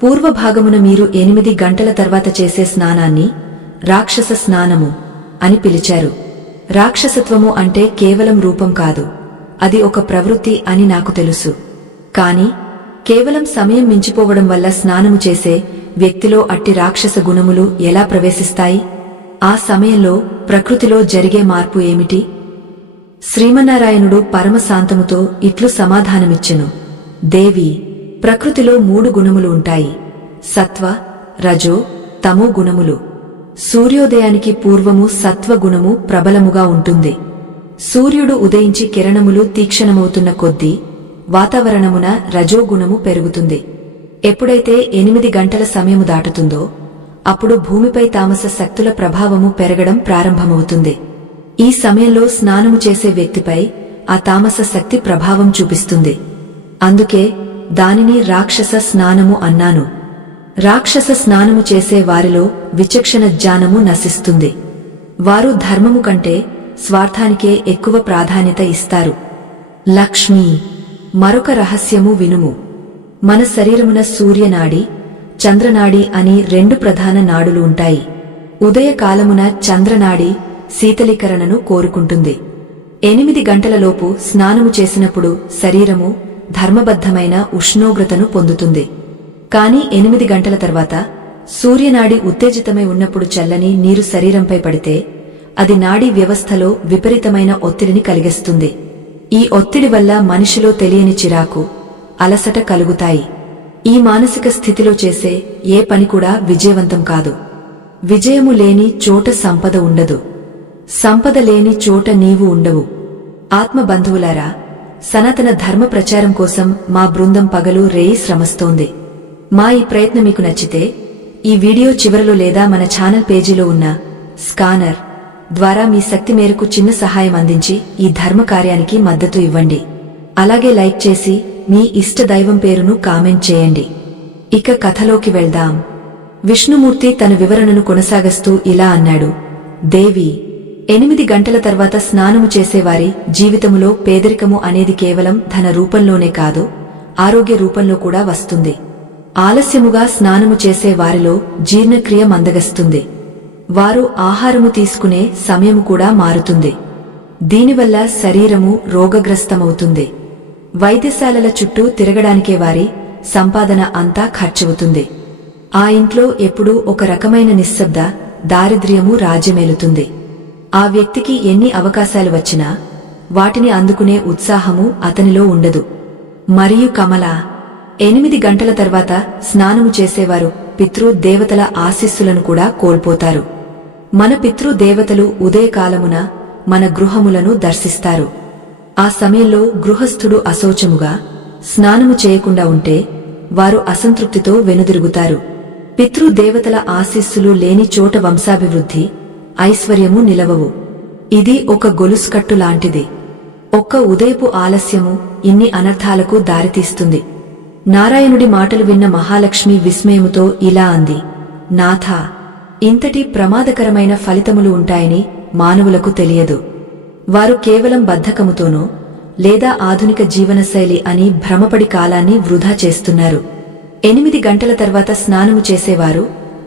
పూర్వభాగమున మీరు 8 గంటల తర్వాత చేసే స్నానాన్ని రాక్షస స్నానము అని పిలిచారు. రాక్షసత్వము అంటే కేవలం రూపం కాదు, అది ఒక ప్రవృత్తి అని నాకు తెలుసు. కాని కేవలం సమయం మించిపోవడం వల్ల స్నానము చేసే వ్యక్తిలో అట్టి రాక్షస గుణములు ఎలా ప్రవేశిస్తాయి? ఆ సమయంలో ప్రకృతిలో జరిగే మార్పు ఏమిటి? శ్రీమన్నారాయణుడు పరమశాంతముతో ఇట్లు సమాధానమిచ్చెను, దేవి, ప్రకృతిలో 3 గుణములు ఉంటాయి: సత్వ, రజో, తమో గుణములు. సూర్యోదయానికి పూర్వము సత్వగుణము ప్రబలముగా ఉంటుంది. సూర్యుడు ఉదయించి కిరణములు తీక్షణమవుతున్న కొద్దీ వాతావరణమున రజోగుణము పెరుగుతుంది. ఎప్పుడైతే 8 గంటల సమయము దాటుతుందో అప్పుడు భూమిపై తామస శక్తుల ప్రభావము పెరగడం ప్రారంభమవుతుంది. ఈ సమయంలో స్నానము చేసే వ్యక్తిపై ఆ తామస శక్తి ప్రభావం చూపిస్తుంది. అందుకే దానిని రాక్షస స్నానము అన్నాను. రాక్షస స్నానము చేసే వారిలో విచక్షణ జ్ఞానము నశిస్తుంది. వారు ధర్మము కంటే స్వార్థానికే ఎక్కువ ప్రాధాన్యత ఇస్తారు. లక్ష్మీ, మరొక రహస్యము వినుము. మన శరీరమున సూర్యనాడి, చంద్రనాడి అని 2 ప్రధాన నాడులు ఉంటాయి. ఉదయకాలమున చంద్రనాడి శీతలీకరణను కోరుకుంటుంది. 8 గంటలలోపు స్నానము చేసినప్పుడు శరీరము ధర్మబద్ధమైన ఉష్ణోగ్రతను పొందుతుంది. కాని 8 గంటల తర్వాత సూర్యనాడి ఉత్తేజితమై ఉన్నప్పుడు చల్లని నీరు శరీరంపై పడితే అది నాడీ వ్యవస్థలో విపరీతమైన ఒత్తిడిని కలిగిస్తుంది. ఈ ఒత్తిడి వల్ల మనిషిలో తెలియని చిరాకు, అలసట కలుగుతాయి. ఈ మానసిక స్థితిలో చేసే ఏ పని కూడా విజయవంతం కాదు. విజయము లేని చోట సంపద ఉండదు, సంపద లేని చోట నీవు ఉండవు. ఆత్మబంధువులారా, సనాతన ధర్మ ప్రచారం కోసం మా బృందం పగలు రేయి శ్రమస్తోంది. మా ఈ ప్రయత్నం మీకు నచ్చితే ఈ వీడియో చివరలో లేదా మన ఛానల్ పేజీలో ఉన్న స్కానర్ ద్వారా మీ శక్తి మేరకు చిన్న సహాయం అందించి ఈ ధర్మ కార్యానికి మద్దతు ఇవ్వండి. అలాగే లైక్ చేసి మీ ఇష్ట దైవం పేరును కామెంట్ చేయండి. ఇక కథలోకి వెళ్దాం. విష్ణుమూర్తి తన వివరణను కొనసాగిస్తూ ఇలా అన్నాడు, దేవి, 8 గంటల తర్వాత స్నానము చేసేవారి జీవితములో పేదరికము అనేది కేవలం ధన రూపంలోనే కాదు, ఆరోగ్య రూపంలో కూడా వస్తుంది. ఆలస్యముగా స్నానము చేసే వారిలో జీర్ణక్రియ మందగస్తుంది. వారు ఆహారము తీసుకునే సమయము కూడా మారుతుంది. దీనివల్ల శరీరము రోగగ్రస్తమవుతుంది. వైద్యశాలల చుట్టూ తిరగడానికే వారి సంపాదన అంతా ఖర్చవుతుంది. ఆ ఇంట్లో ఎప్పుడూ ఒక రకమైన నిశ్శబ్ద దారిద్ర్యము రాజ్యమేలుతుంది. ఆ వ్యక్తికి ఎన్ని అవకాశాలు వచ్చినా వాటిని అందుకునే ఉత్సాహము అతనిలో ఉండదు. మరియు కమల, 8 గంటల తర్వాత స్నానము చేసేవారు పితృదేవతల ఆశీస్సులను కూడా కోల్పోతారు. మన పితృదేవతలు ఉదయకాలమున మన గృహములను దర్శిస్తారు. ఆ సమయంలో గృహస్థుడు అశౌచముగా స్నానము చేయకుండా ఉంటే వారు అసంతృప్తితో వెనుదిరుగుతారు. పితృదేవతల ఆశీస్సులు లేని చోట వంశాభివృద్ధి, ఐశ్వర్యము నిలవవు. ఇది ఒక గొలుసుకట్టు లాంటిది. ఒక్క ఉదయపు ఆలస్యము ఇన్ని అనర్థాలకు దారితీస్తుంది. నారాయణుడి మాటలు విన్న మహాలక్ష్మి విస్మయముతో ఇలా అంది, నాథా, ఇంతటి ప్రమాదకరమైన ఫలితములు ఉంటాయని మానవులకు తెలియదు. వారు కేవలం బద్ధకముతోనో లేదా ఆధునిక జీవనశైలి అని భ్రమపడి కాలాన్ని వృధా చేస్తున్నారు. 8 గంటల తర్వాత స్నానము చేసేవారు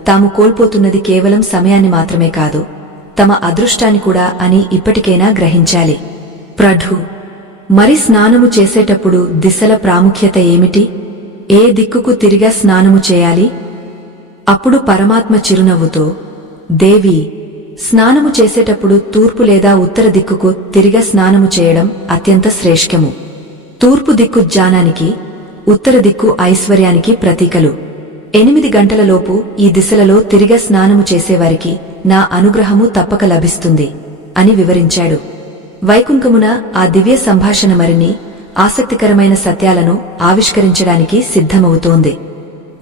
తాము కోల్పోతున్నది కేవలం సమయాన్ని మాత్రమే కాదు, తమ అదృష్టాన్ని కూడా అని ఇప్పటికైనా గ్రహించాలి. ప్రభు, మరి స్నానము చేసేటప్పుడు దిశల ప్రాముఖ్యత ఏమిటి? ఏ దిక్కుకు తిరిగా స్నానము చేయాలి? అప్పుడు పరమాత్మ చిరునవ్వుతో, దేవి, స్నానము చేసేటప్పుడు తూర్పు లేదా ఉత్తర దిక్కుకు తిరిగా స్నానము చేయడం అత్యంత శ్రేష్ఠము. తూర్పు దిక్కు జ్ఞానానికి, ఉత్తర దిక్కు ఐశ్వర్యానికి ప్రతీకలు. 8 గంటలలోపు ఈ దిశలలో తిరిగా స్నానము చేసేవారికి నా అనుగ్రహము తప్పక లభిస్తుంది అని వివరించాడు. వైకుంఠమున ఆ దివ్య సంభాషణ మరిన్ని ఆసక్తికరమైన సత్యాలను ఆవిష్కరించడానికి సిద్ధమవుతోంది.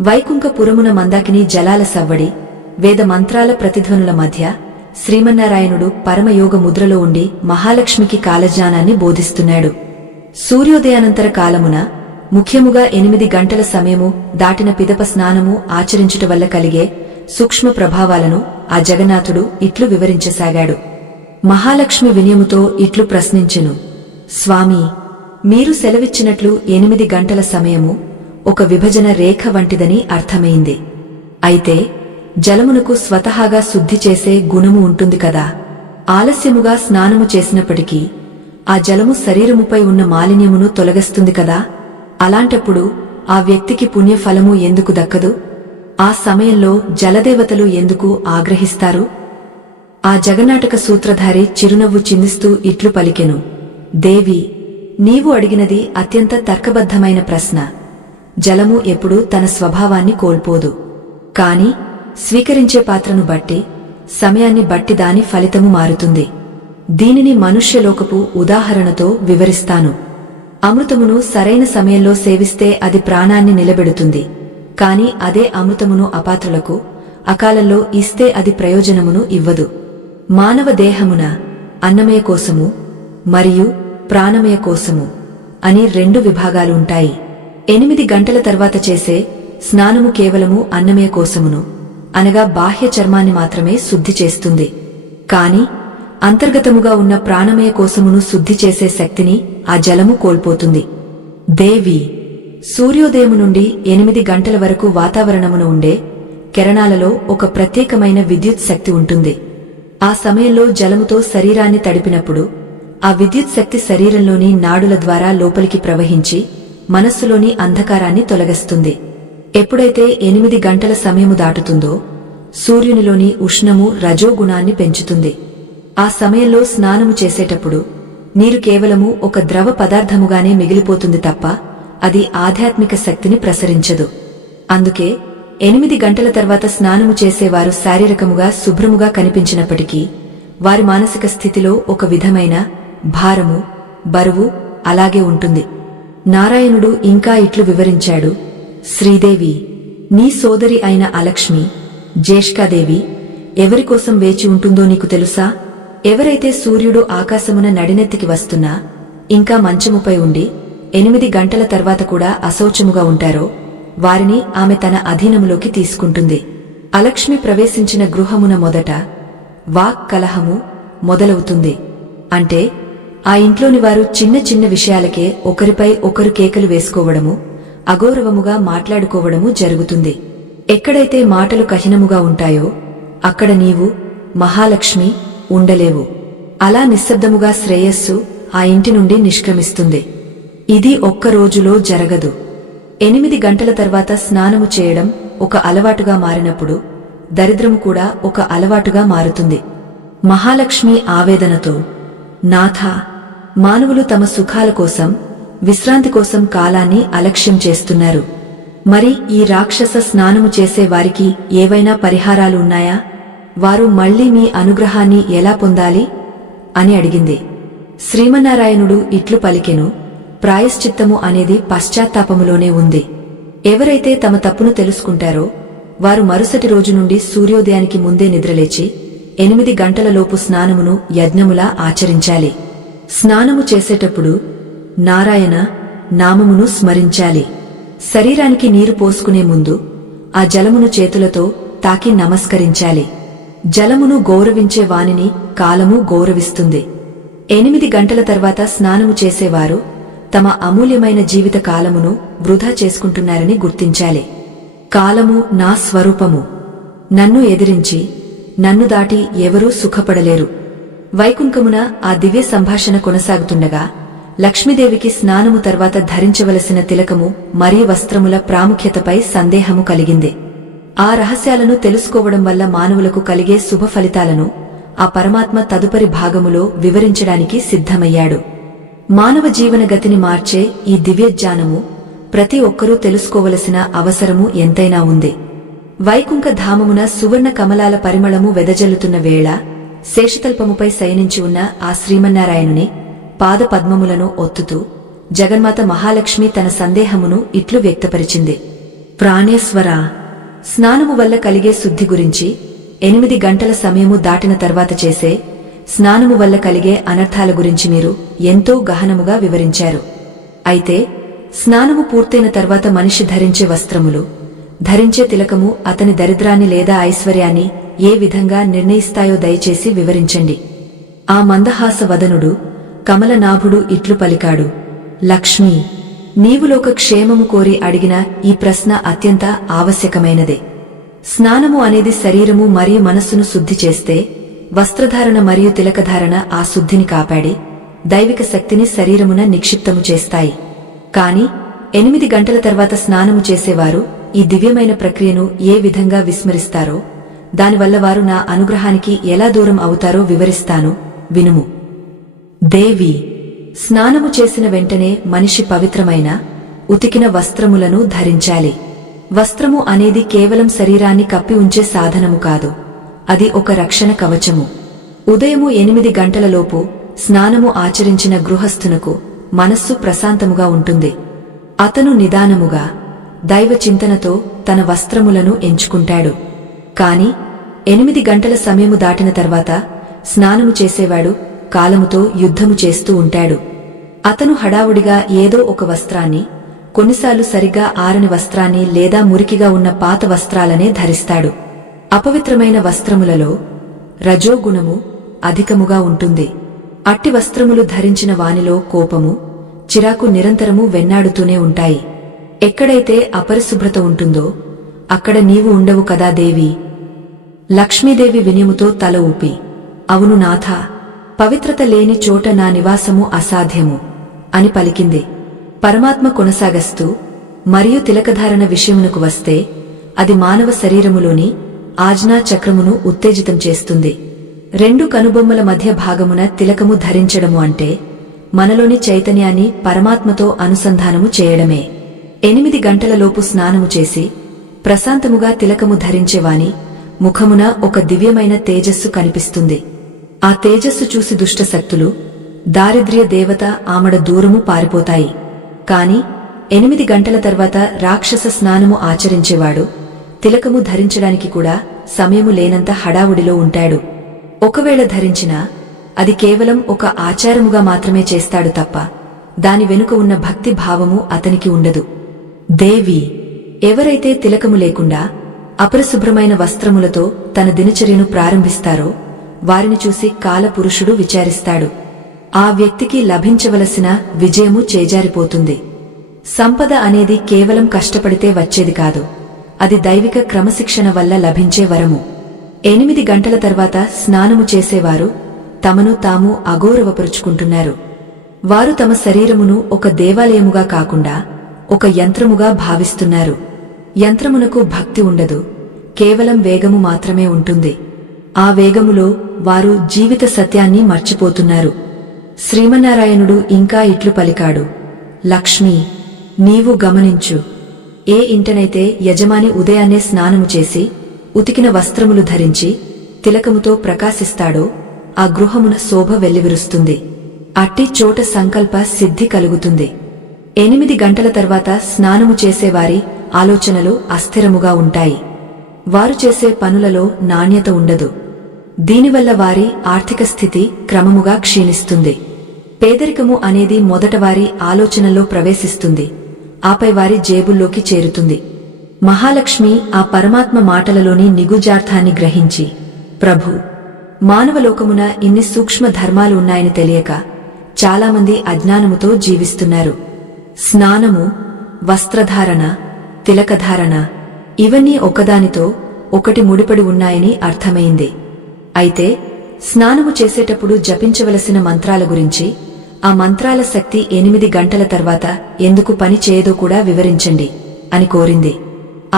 వైకుంఠపురమున మందాకిని జలాల సవ్వడి, వేద మంత్రాల ప్రతిధ్వనుల మధ్య శ్రీమన్నారాయణుడు పరమయోగ ముద్రలో ఉండి మహాలక్ష్మికి కాలజ్ఞానాన్ని బోధిస్తున్నాడు. సూర్యోదయానంతర కాలమున, ముఖ్యముగా 8 గంటల సమయము దాటిన పిదప స్నానము ఆచరించుట వల్ల కలిగే సూక్ష్మ ప్రభావాలను ఆ జగన్నాథుడు ఇట్లు వివరించసాగాడు. మహాలక్ష్మి వినయముతో ఇట్లు ప్రశ్నించెను, స్వామీ, మీరు సెలవిచ్చినట్లు 8 గంటల సమయము ఒక విభజన రేఖ వంటిదని అర్థమైంది. అయితే జలమునకు స్వతహాగా శుద్ధి చేసే గుణము ఉంటుంది కదా. ఆలస్యముగా స్నానము చేసినప్పటికీ ఆ జలము శరీరముపై ఉన్న మాలిన్యమును తొలగిస్తుంది కదా. అలాంటప్పుడు ఆ వ్యక్తికి పుణ్యఫలము ఎందుకు దక్కదు? ఆ సమయంలో జలదేవతలు ఎందుకు ఆగ్రహిస్తారు? ఆ జగన్నాటక సూత్రధారి చిరునవ్వు చిందిస్తూ ఇట్లు పలికెను, దేవి, నీవు అడిగినది అత్యంత తర్కబద్ధమైన ప్రశ్న. జలము ఎప్పుడూ తన స్వభావాన్ని కోల్పోదు. కాని స్వీకరించే పాత్రను బట్టి, సమయాన్ని బట్టి దాని ఫలితము మారుతుంది. దీనిని మనుష్యలోకపు ఉదాహరణతో వివరిస్తాను. అమృతమును సరైన సమయంలో సేవిస్తే అది ప్రాణాన్ని నిలబెడుతుంది. కాని అదే అమృతమును అపాత్రులకు అకాలంలో ఇస్తే అది ప్రయోజనమును ఇవ్వదు. మానవ దేహమున అన్నమయ కోసము మరియు ప్రాణమయ కోసము అని 2 విభాగాలుంటాయి. 8 గంటల తర్వాత చేసే స్నానము కేవలము అన్నమయ కోసమును, అనగా బాహ్య చర్మాన్ని మాత్రమే శుద్ధి చేస్తుంది. కాని అంతర్గతముగా ఉన్న ప్రాణమయ కోసమును శుద్ధి చేసే శక్తిని ఆ జలము కోల్పోతుంది. దేవి, సూర్యోదయము నుండి 8 గంటల వరకు వాతావరణమున ఉండే కిరణాలలో ఒక ప్రత్యేకమైన విద్యుత్ శక్తి ఉంటుంది. ఆ సమయంలో జలముతో శరీరాన్ని తడిపినప్పుడు ఆ విద్యుత్ శక్తి శరీరంలోని నాడుల ద్వారా లోపలికి ప్రవహించి మనస్సులోని అంధకారాన్ని తొలగిస్తుంది. ఎప్పుడైతే 8 గంటల సమయము దాటుతుందో సూర్యునిలోని ఉష్ణము రజోగుణాన్ని పెంచుతుంది. ఆ సమయంలో స్నానము చేసేటప్పుడు నీరు కేవలము ఒక ద్రవ పదార్థముగానే మిగిలిపోతుంది తప్ప అది ఆధ్యాత్మిక శక్తిని ప్రసరించదు. అందుకే 8 గంటల తర్వాత స్నానము చేసేవారు శారీరకముగా శుభ్రముగా కనిపించినప్పటికీ వారి మానసిక స్థితిలో ఒక విధమైన భారము, బరువు అలాగే ఉంటుంది. నారాయణుడు ఇంకా ఇట్లు వివరించాడు, శ్రీదేవి, నీ సోదరి అయిన అలక్ష్మి, జ్యేష్ఠాదేవి ఎవరికోసం వేచి ఉంటుందో నీకు తెలుసా? ఎవరైతే సూర్యుడు ఆకాశమున నడినెత్తికి వస్తున్నా ఇంకా మంచముపై ఉండి 8 గంటల తర్వాత కూడా అశౌచముగా ఉంటారో వారిని ఆమె తన అధీనములోకి తీసుకుంటుంది. అలక్ష్మి ప్రవేశించిన గృహమున మొదట వాక్ కలహము మొదలవుతుంది. అంటే ఆ ఇంట్లోని వారు చిన్న చిన్న విషయాలకే ఒకరిపై ఒకరు కేకలు వేసుకోవడము, అగౌరవముగా మాట్లాడుకోవడము జరుగుతుంది. ఎక్కడైతే మాటలు కఠినముగా ఉంటాయో అక్కడ నీవు, మహాలక్ష్మి, ఉండలేవు. అలా నిశ్శబ్దముగా శ్రేయస్సు ఆ ఇంటి నుండి నిష్క్రమిస్తుంది. ఇది ఒక్క రోజులో జరగదు. 8 గంటల తర్వాత స్నానము చేయడం ఒక అలవాటుగా మారినప్పుడు దరిద్రము కూడా ఒక అలవాటుగా మారుతుంది. మహాలక్ష్మి ఆవేదనతో, నాథా, మానవులు తమ సుఖాల కోసం, విశ్రాంతి కోసం కాలాన్ని అలక్ష్యం చేస్తున్నారు. మరి ఈ రాక్షస స్నానము చేసే వారికి ఏవైనా పరిహారాలు ఉన్నాయా? వారు మళ్లీ మీ అనుగ్రహాన్ని ఎలా పొందాలి అని అడిగింది. శ్రీమన్నారాయణుడు ఇట్లు పలికెను, ప్రాయశ్చిత్తము అనేది పశ్చాత్తాపములోనే ఉంది. ఎవరైతే తమ తప్పును తెలుసుకుంటారో వారు మరుసటి రోజు నుండి సూర్యోదయానికి ముందే నిద్రలేచి 8 గంటలలోపు స్నానమును యజ్ఞములా ఆచరించాలి. స్నానము చేసేటప్పుడు నారాయణ నామమును స్మరించాలి. శరీరానికి నీరు పోసుకునే ముందు ఆ జలమును చేతులతో తాకి నమస్కరించాలి. జలమును గౌరవించే వానిని కాలము గౌరవిస్తుంది. 8 గంటల తర్వాత స్నానము చేసేవారు తమ అమూల్యమైన జీవిత కాలమును వృధా చేసుకుంటున్నారని గుర్తించాలి. కాలము నా స్వరూపము. నన్ను ఎదిరించి నన్ను దాటి ఎవరూ సుఖపడలేరు. వైకుంఠమున ఆ దివ్య సంభాషణ కొనసాగుతుండగా లక్ష్మీదేవికి స్నానము తర్వాత ధరించవలసిన తిలకము మరియు వస్త్రముల ప్రాముఖ్యతపై సందేహము కలిగింది. ఆ రహస్యాలను తెలుసుకోవడం వల్ల మానవులకు కలిగే శుభ ఫలితాలను ఆ పరమాత్మ తదుపరి భాగములో వివరించడానికి సిద్ధమయ్యాడు. మానవ జీవన గతిని మార్చే ఈ దివ్యజ్ఞానము ప్రతి ఒక్కరూ తెలుసుకోవలసిన అవసరము ఎంతైనా ఉంది. వైకుంఠ ధామమున సువర్ణ కమలాల పరిమళము వెదజల్లుతున్న వేళ శేషతల్పముపై శయనించి ఉన్న ఆ శ్రీమన్నారాయణుని పాదపద్మములను ఒత్తుతూ జగన్మాత మహాలక్ష్మి తన సందేహమును ఇట్లు వ్యక్తపరిచింది. ప్రాణేశ్వరా, స్నానము వల్ల కలిగే శుద్ధి గురించి 8 గంటల సమయము దాటిన తర్వాత చేసే స్నానము వల్ల కలిగే అనర్థాల గురించి మీరు ఎంతో గహనముగా వివరించారు. అయితే స్నానము పూర్తయిన తర్వాత మనిషి ధరించే వస్త్రములు, ధరించే తిలకము అతని దరిద్రాన్ని లేదా ఐశ్వర్యాన్ని ఏ విధంగా నిర్ణయిస్తాయో దయచేసి వివరించండి. ఆ మందహాస వదనుడు కమలనాభుడు ఇట్లు పలికాడు. లక్ష్మీ, నీవు లోక క్షేమము కోరి అడిగిన ఈ ప్రశ్న అత్యంత ఆవశ్యకమైనదే. స్నానము అనేది శరీరము మరియు మనస్సును శుద్ధి చేస్తే, వస్త్రధారణ మరియు తిలకధారణ ఆ శుద్ధిని కాపాడి దైవిక శక్తిని శరీరమున నిక్షిప్తము చేస్తాయి. కాని 8 గంటల తర్వాత స్నానము చేసేవారు ఈ దివ్యమైన ప్రక్రియను ఏ విధంగా విస్మరిస్తారో, దానివల్ల వారు నా అనుగ్రహానికి ఎలా దూరం అవుతారో వివరిస్తాను, వినుము. దేవి, స్నానము చేసిన వెంటనే మనిషి పవిత్రమైన ఉతికిన వస్త్రములను ధరించాలి. వస్త్రము అనేది కేవలం శరీరాన్ని కప్పి ఉంచే సాధనము కాదు, అది ఒక రక్షణ కవచము. ఉదయము 8 గంటలలోపు స్నానము ఆచరించిన గృహస్థునకు మనస్సు ప్రశాంతముగా ఉంటుంది. అతను నిదానముగా దైవ చింతనతో తన వస్త్రములను ఎంచుకుంటాడు. కాని 8 గంటల సమయము దాటిన తర్వాత స్నానము చేసేవాడు కాలముతో యుద్ధము చేస్తూ ఉంటాడు. అతను హడావుడిగా ఏదో ఒక వస్త్రాన్ని, కొన్నిసార్లు సరిగ్గా ఆరని వస్త్రాన్ని లేదా మురికిగా ఉన్న పాత వస్త్రాలనే ధరిస్తాడు. అపవిత్రమైన వస్త్రములలో రజోగుణము అధికముగా ఉంటుంది. అట్టి వస్త్రములు ధరించిన వానిలో కోపము, చిరాకు నిరంతరము వెన్నాడుతూనే ఉంటాయి. ఎక్కడైతే అపరిశుభ్రత ఉంటుందో అక్కడ నీవు ఉండవు కదా దేవి. లక్ష్మీదేవి వినయముతో తల ఊపి, అవును నాథా, పవిత్రత లేని చోట నా నివాసము అసాధ్యము అని పలికింది. పరమాత్మ కొనసాగస్తూ, మరియు తిలకధారణ విషయమునకు వస్తే అది మానవ శరీరములోని ఆజ్ఞా చక్రమును ఉత్తేజితం చేస్తుంది. 2 కనుబొమ్మల మధ్య భాగమున తిలకము ధరించడము అంటే మనలోని చైతన్యాన్ని పరమాత్మతో అనుసంధానము చేయడమే. 8 గంటలలోపు స్నానము చేసి ప్రశాంతముగా తిలకము ధరించేవాని ముఖమున ఒక దివ్యమైన తేజస్సు కనిపిస్తుంది. ఆ తేజస్సు చూసి దుష్టశక్తులు, దారిద్ర్య దేవత ఆమడ దూరము పారిపోతాయి. కాని 8 గంటల తర్వాత రాక్షస స్నానము ఆచరించేవాడు తిలకము ధరించడానికి కూడా సమయము లేనంత హడావుడిలో ఉంటాడు. ఒకవేళ ధరించినా అది కేవలం ఒక ఆచారముగా మాత్రమే చేస్తాడు తప్ప దాని వెనుక ఉన్న భక్తి భావము అతనికి ఉండదు. దేవి, ఎవరైతే తిలకము లేకుండా అపరిశుభ్రమైన వస్త్రములతో తన దినచర్యను ప్రారంభిస్తారో వారిని చూసి కాలపురుషుడు విచారిస్తాడు. ఆ వ్యక్తికి లభించవలసిన విజయము చేజారిపోతుంది. సంపద అనేది కేవలం కష్టపడితే వచ్చేది కాదు, అది దైవిక క్రమశిక్షణ వల్ల లభించే వరము. 8 గంటల తర్వాత స్నానము చేసేవారు తమను తాము అగౌరవపరుచుకుంటున్నారు. వారు తమ శరీరమును ఒక దేవాలయముగా కాకుండా ఒక యంత్రముగా భావిస్తున్నారు. యంత్రమునకు భక్తి ఉండదు, కేవలం వేగము మాత్రమే ఉంటుంది. ఆ వేగములో వారు జీవిత సత్యాన్ని మర్చిపోతున్నారు. శ్రీమన్నారాయణుడు ఇంకా ఇట్లు పలికాడు. లక్ష్మీ, నీవు గమనించు. ఏ ఇంటనైతే యజమాని ఉదయాన్నే స్నానము చేసి ఉతికిన వస్త్రములు ధరించి తిలకముతో ప్రకాశిస్తాడో ఆ గృహమున శోభ వెల్లివిరుస్తుంది. అట్టి చోట సంకల్ప సిద్ధి కలుగుతుంది. 8 గంటల తర్వాత స్నానము చేసేవారి ఆలోచనలు అస్థిరముగా ఉంటాయి. వారు చేసే పనులలో నాణ్యత ఉండదు. దీనివల్ల వారి ఆర్థిక స్థితి క్రమముగా క్షీణిస్తుంది. పేదరికము అనేది మొదట వారి ఆలోచనల్లో ప్రవేశిస్తుంది, ఆపై వారి జేబుల్లోకి చేరుతుంది. మహాలక్ష్మి ఆ పరమాత్మ మాటలలోని నిగుజార్థాన్ని గ్రహించి, ప్రభు, మానవలోకమున ఇన్ని సూక్ష్మ ధర్మాలు ఉన్నాయని తెలియక చాలామంది అజ్ఞానముతో జీవిస్తున్నారు. స్నానము, వస్త్రధారణ, తిలకధారణ ఇవన్నీ ఒకదానితో ఒకటి ముడిపడి ఉన్నాయని అర్థమైంది. అయితే స్నానము చేసేటప్పుడు జపించవలసిన మంత్రాల గురించి, ఆ మంత్రాల శక్తి 8 గంటల తర్వాత ఎందుకు పని చేయదో కూడా వివరించండి అని కోరింది.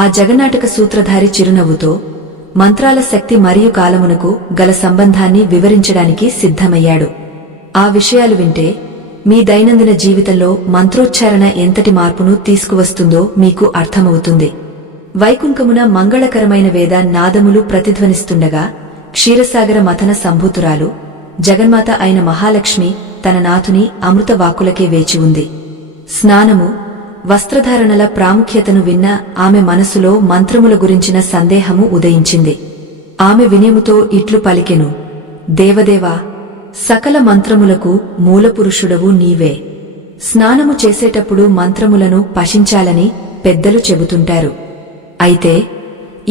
ఆ జగన్నాటక సూత్రధారి చిరునవ్వుతో మంత్రాల శక్తి మరియు కాలమునకు గల సంబంధాన్ని వివరించడానికి సిద్ధమయ్యాడు. ఆ విషయాలు వింటే మీ దైనందిన జీవితంలో మంత్రోచ్చారణ ఎంతటి మార్పును తీసుకువస్తుందో మీకు అర్థమవుతుంది. వైకుంఠమున మంగళకరమైన వేద నాదములు ప్రతిధ్వనిస్తుండగా క్షీరసాగర మథన సంభూతురాలు జగన్మాత అయిన మహాలక్ష్మి తన నాథుని అమృత వాక్కులకే వేచి ఉంది. స్నానము, వస్త్రధారణల ప్రాముఖ్యతను విన్న ఆమె మనసులో మంత్రముల గురించిన సందేహము ఉదయించింది. ఆమె వినయముతో ఇట్లు పలికెను, దేవదేవా, సకల మంత్రములకు మూలపురుషుడవు నీవే. స్నానము చేసేటప్పుడు మంత్రములను పఠించాలని పెద్దలు చెబుతుంటారు. అయితే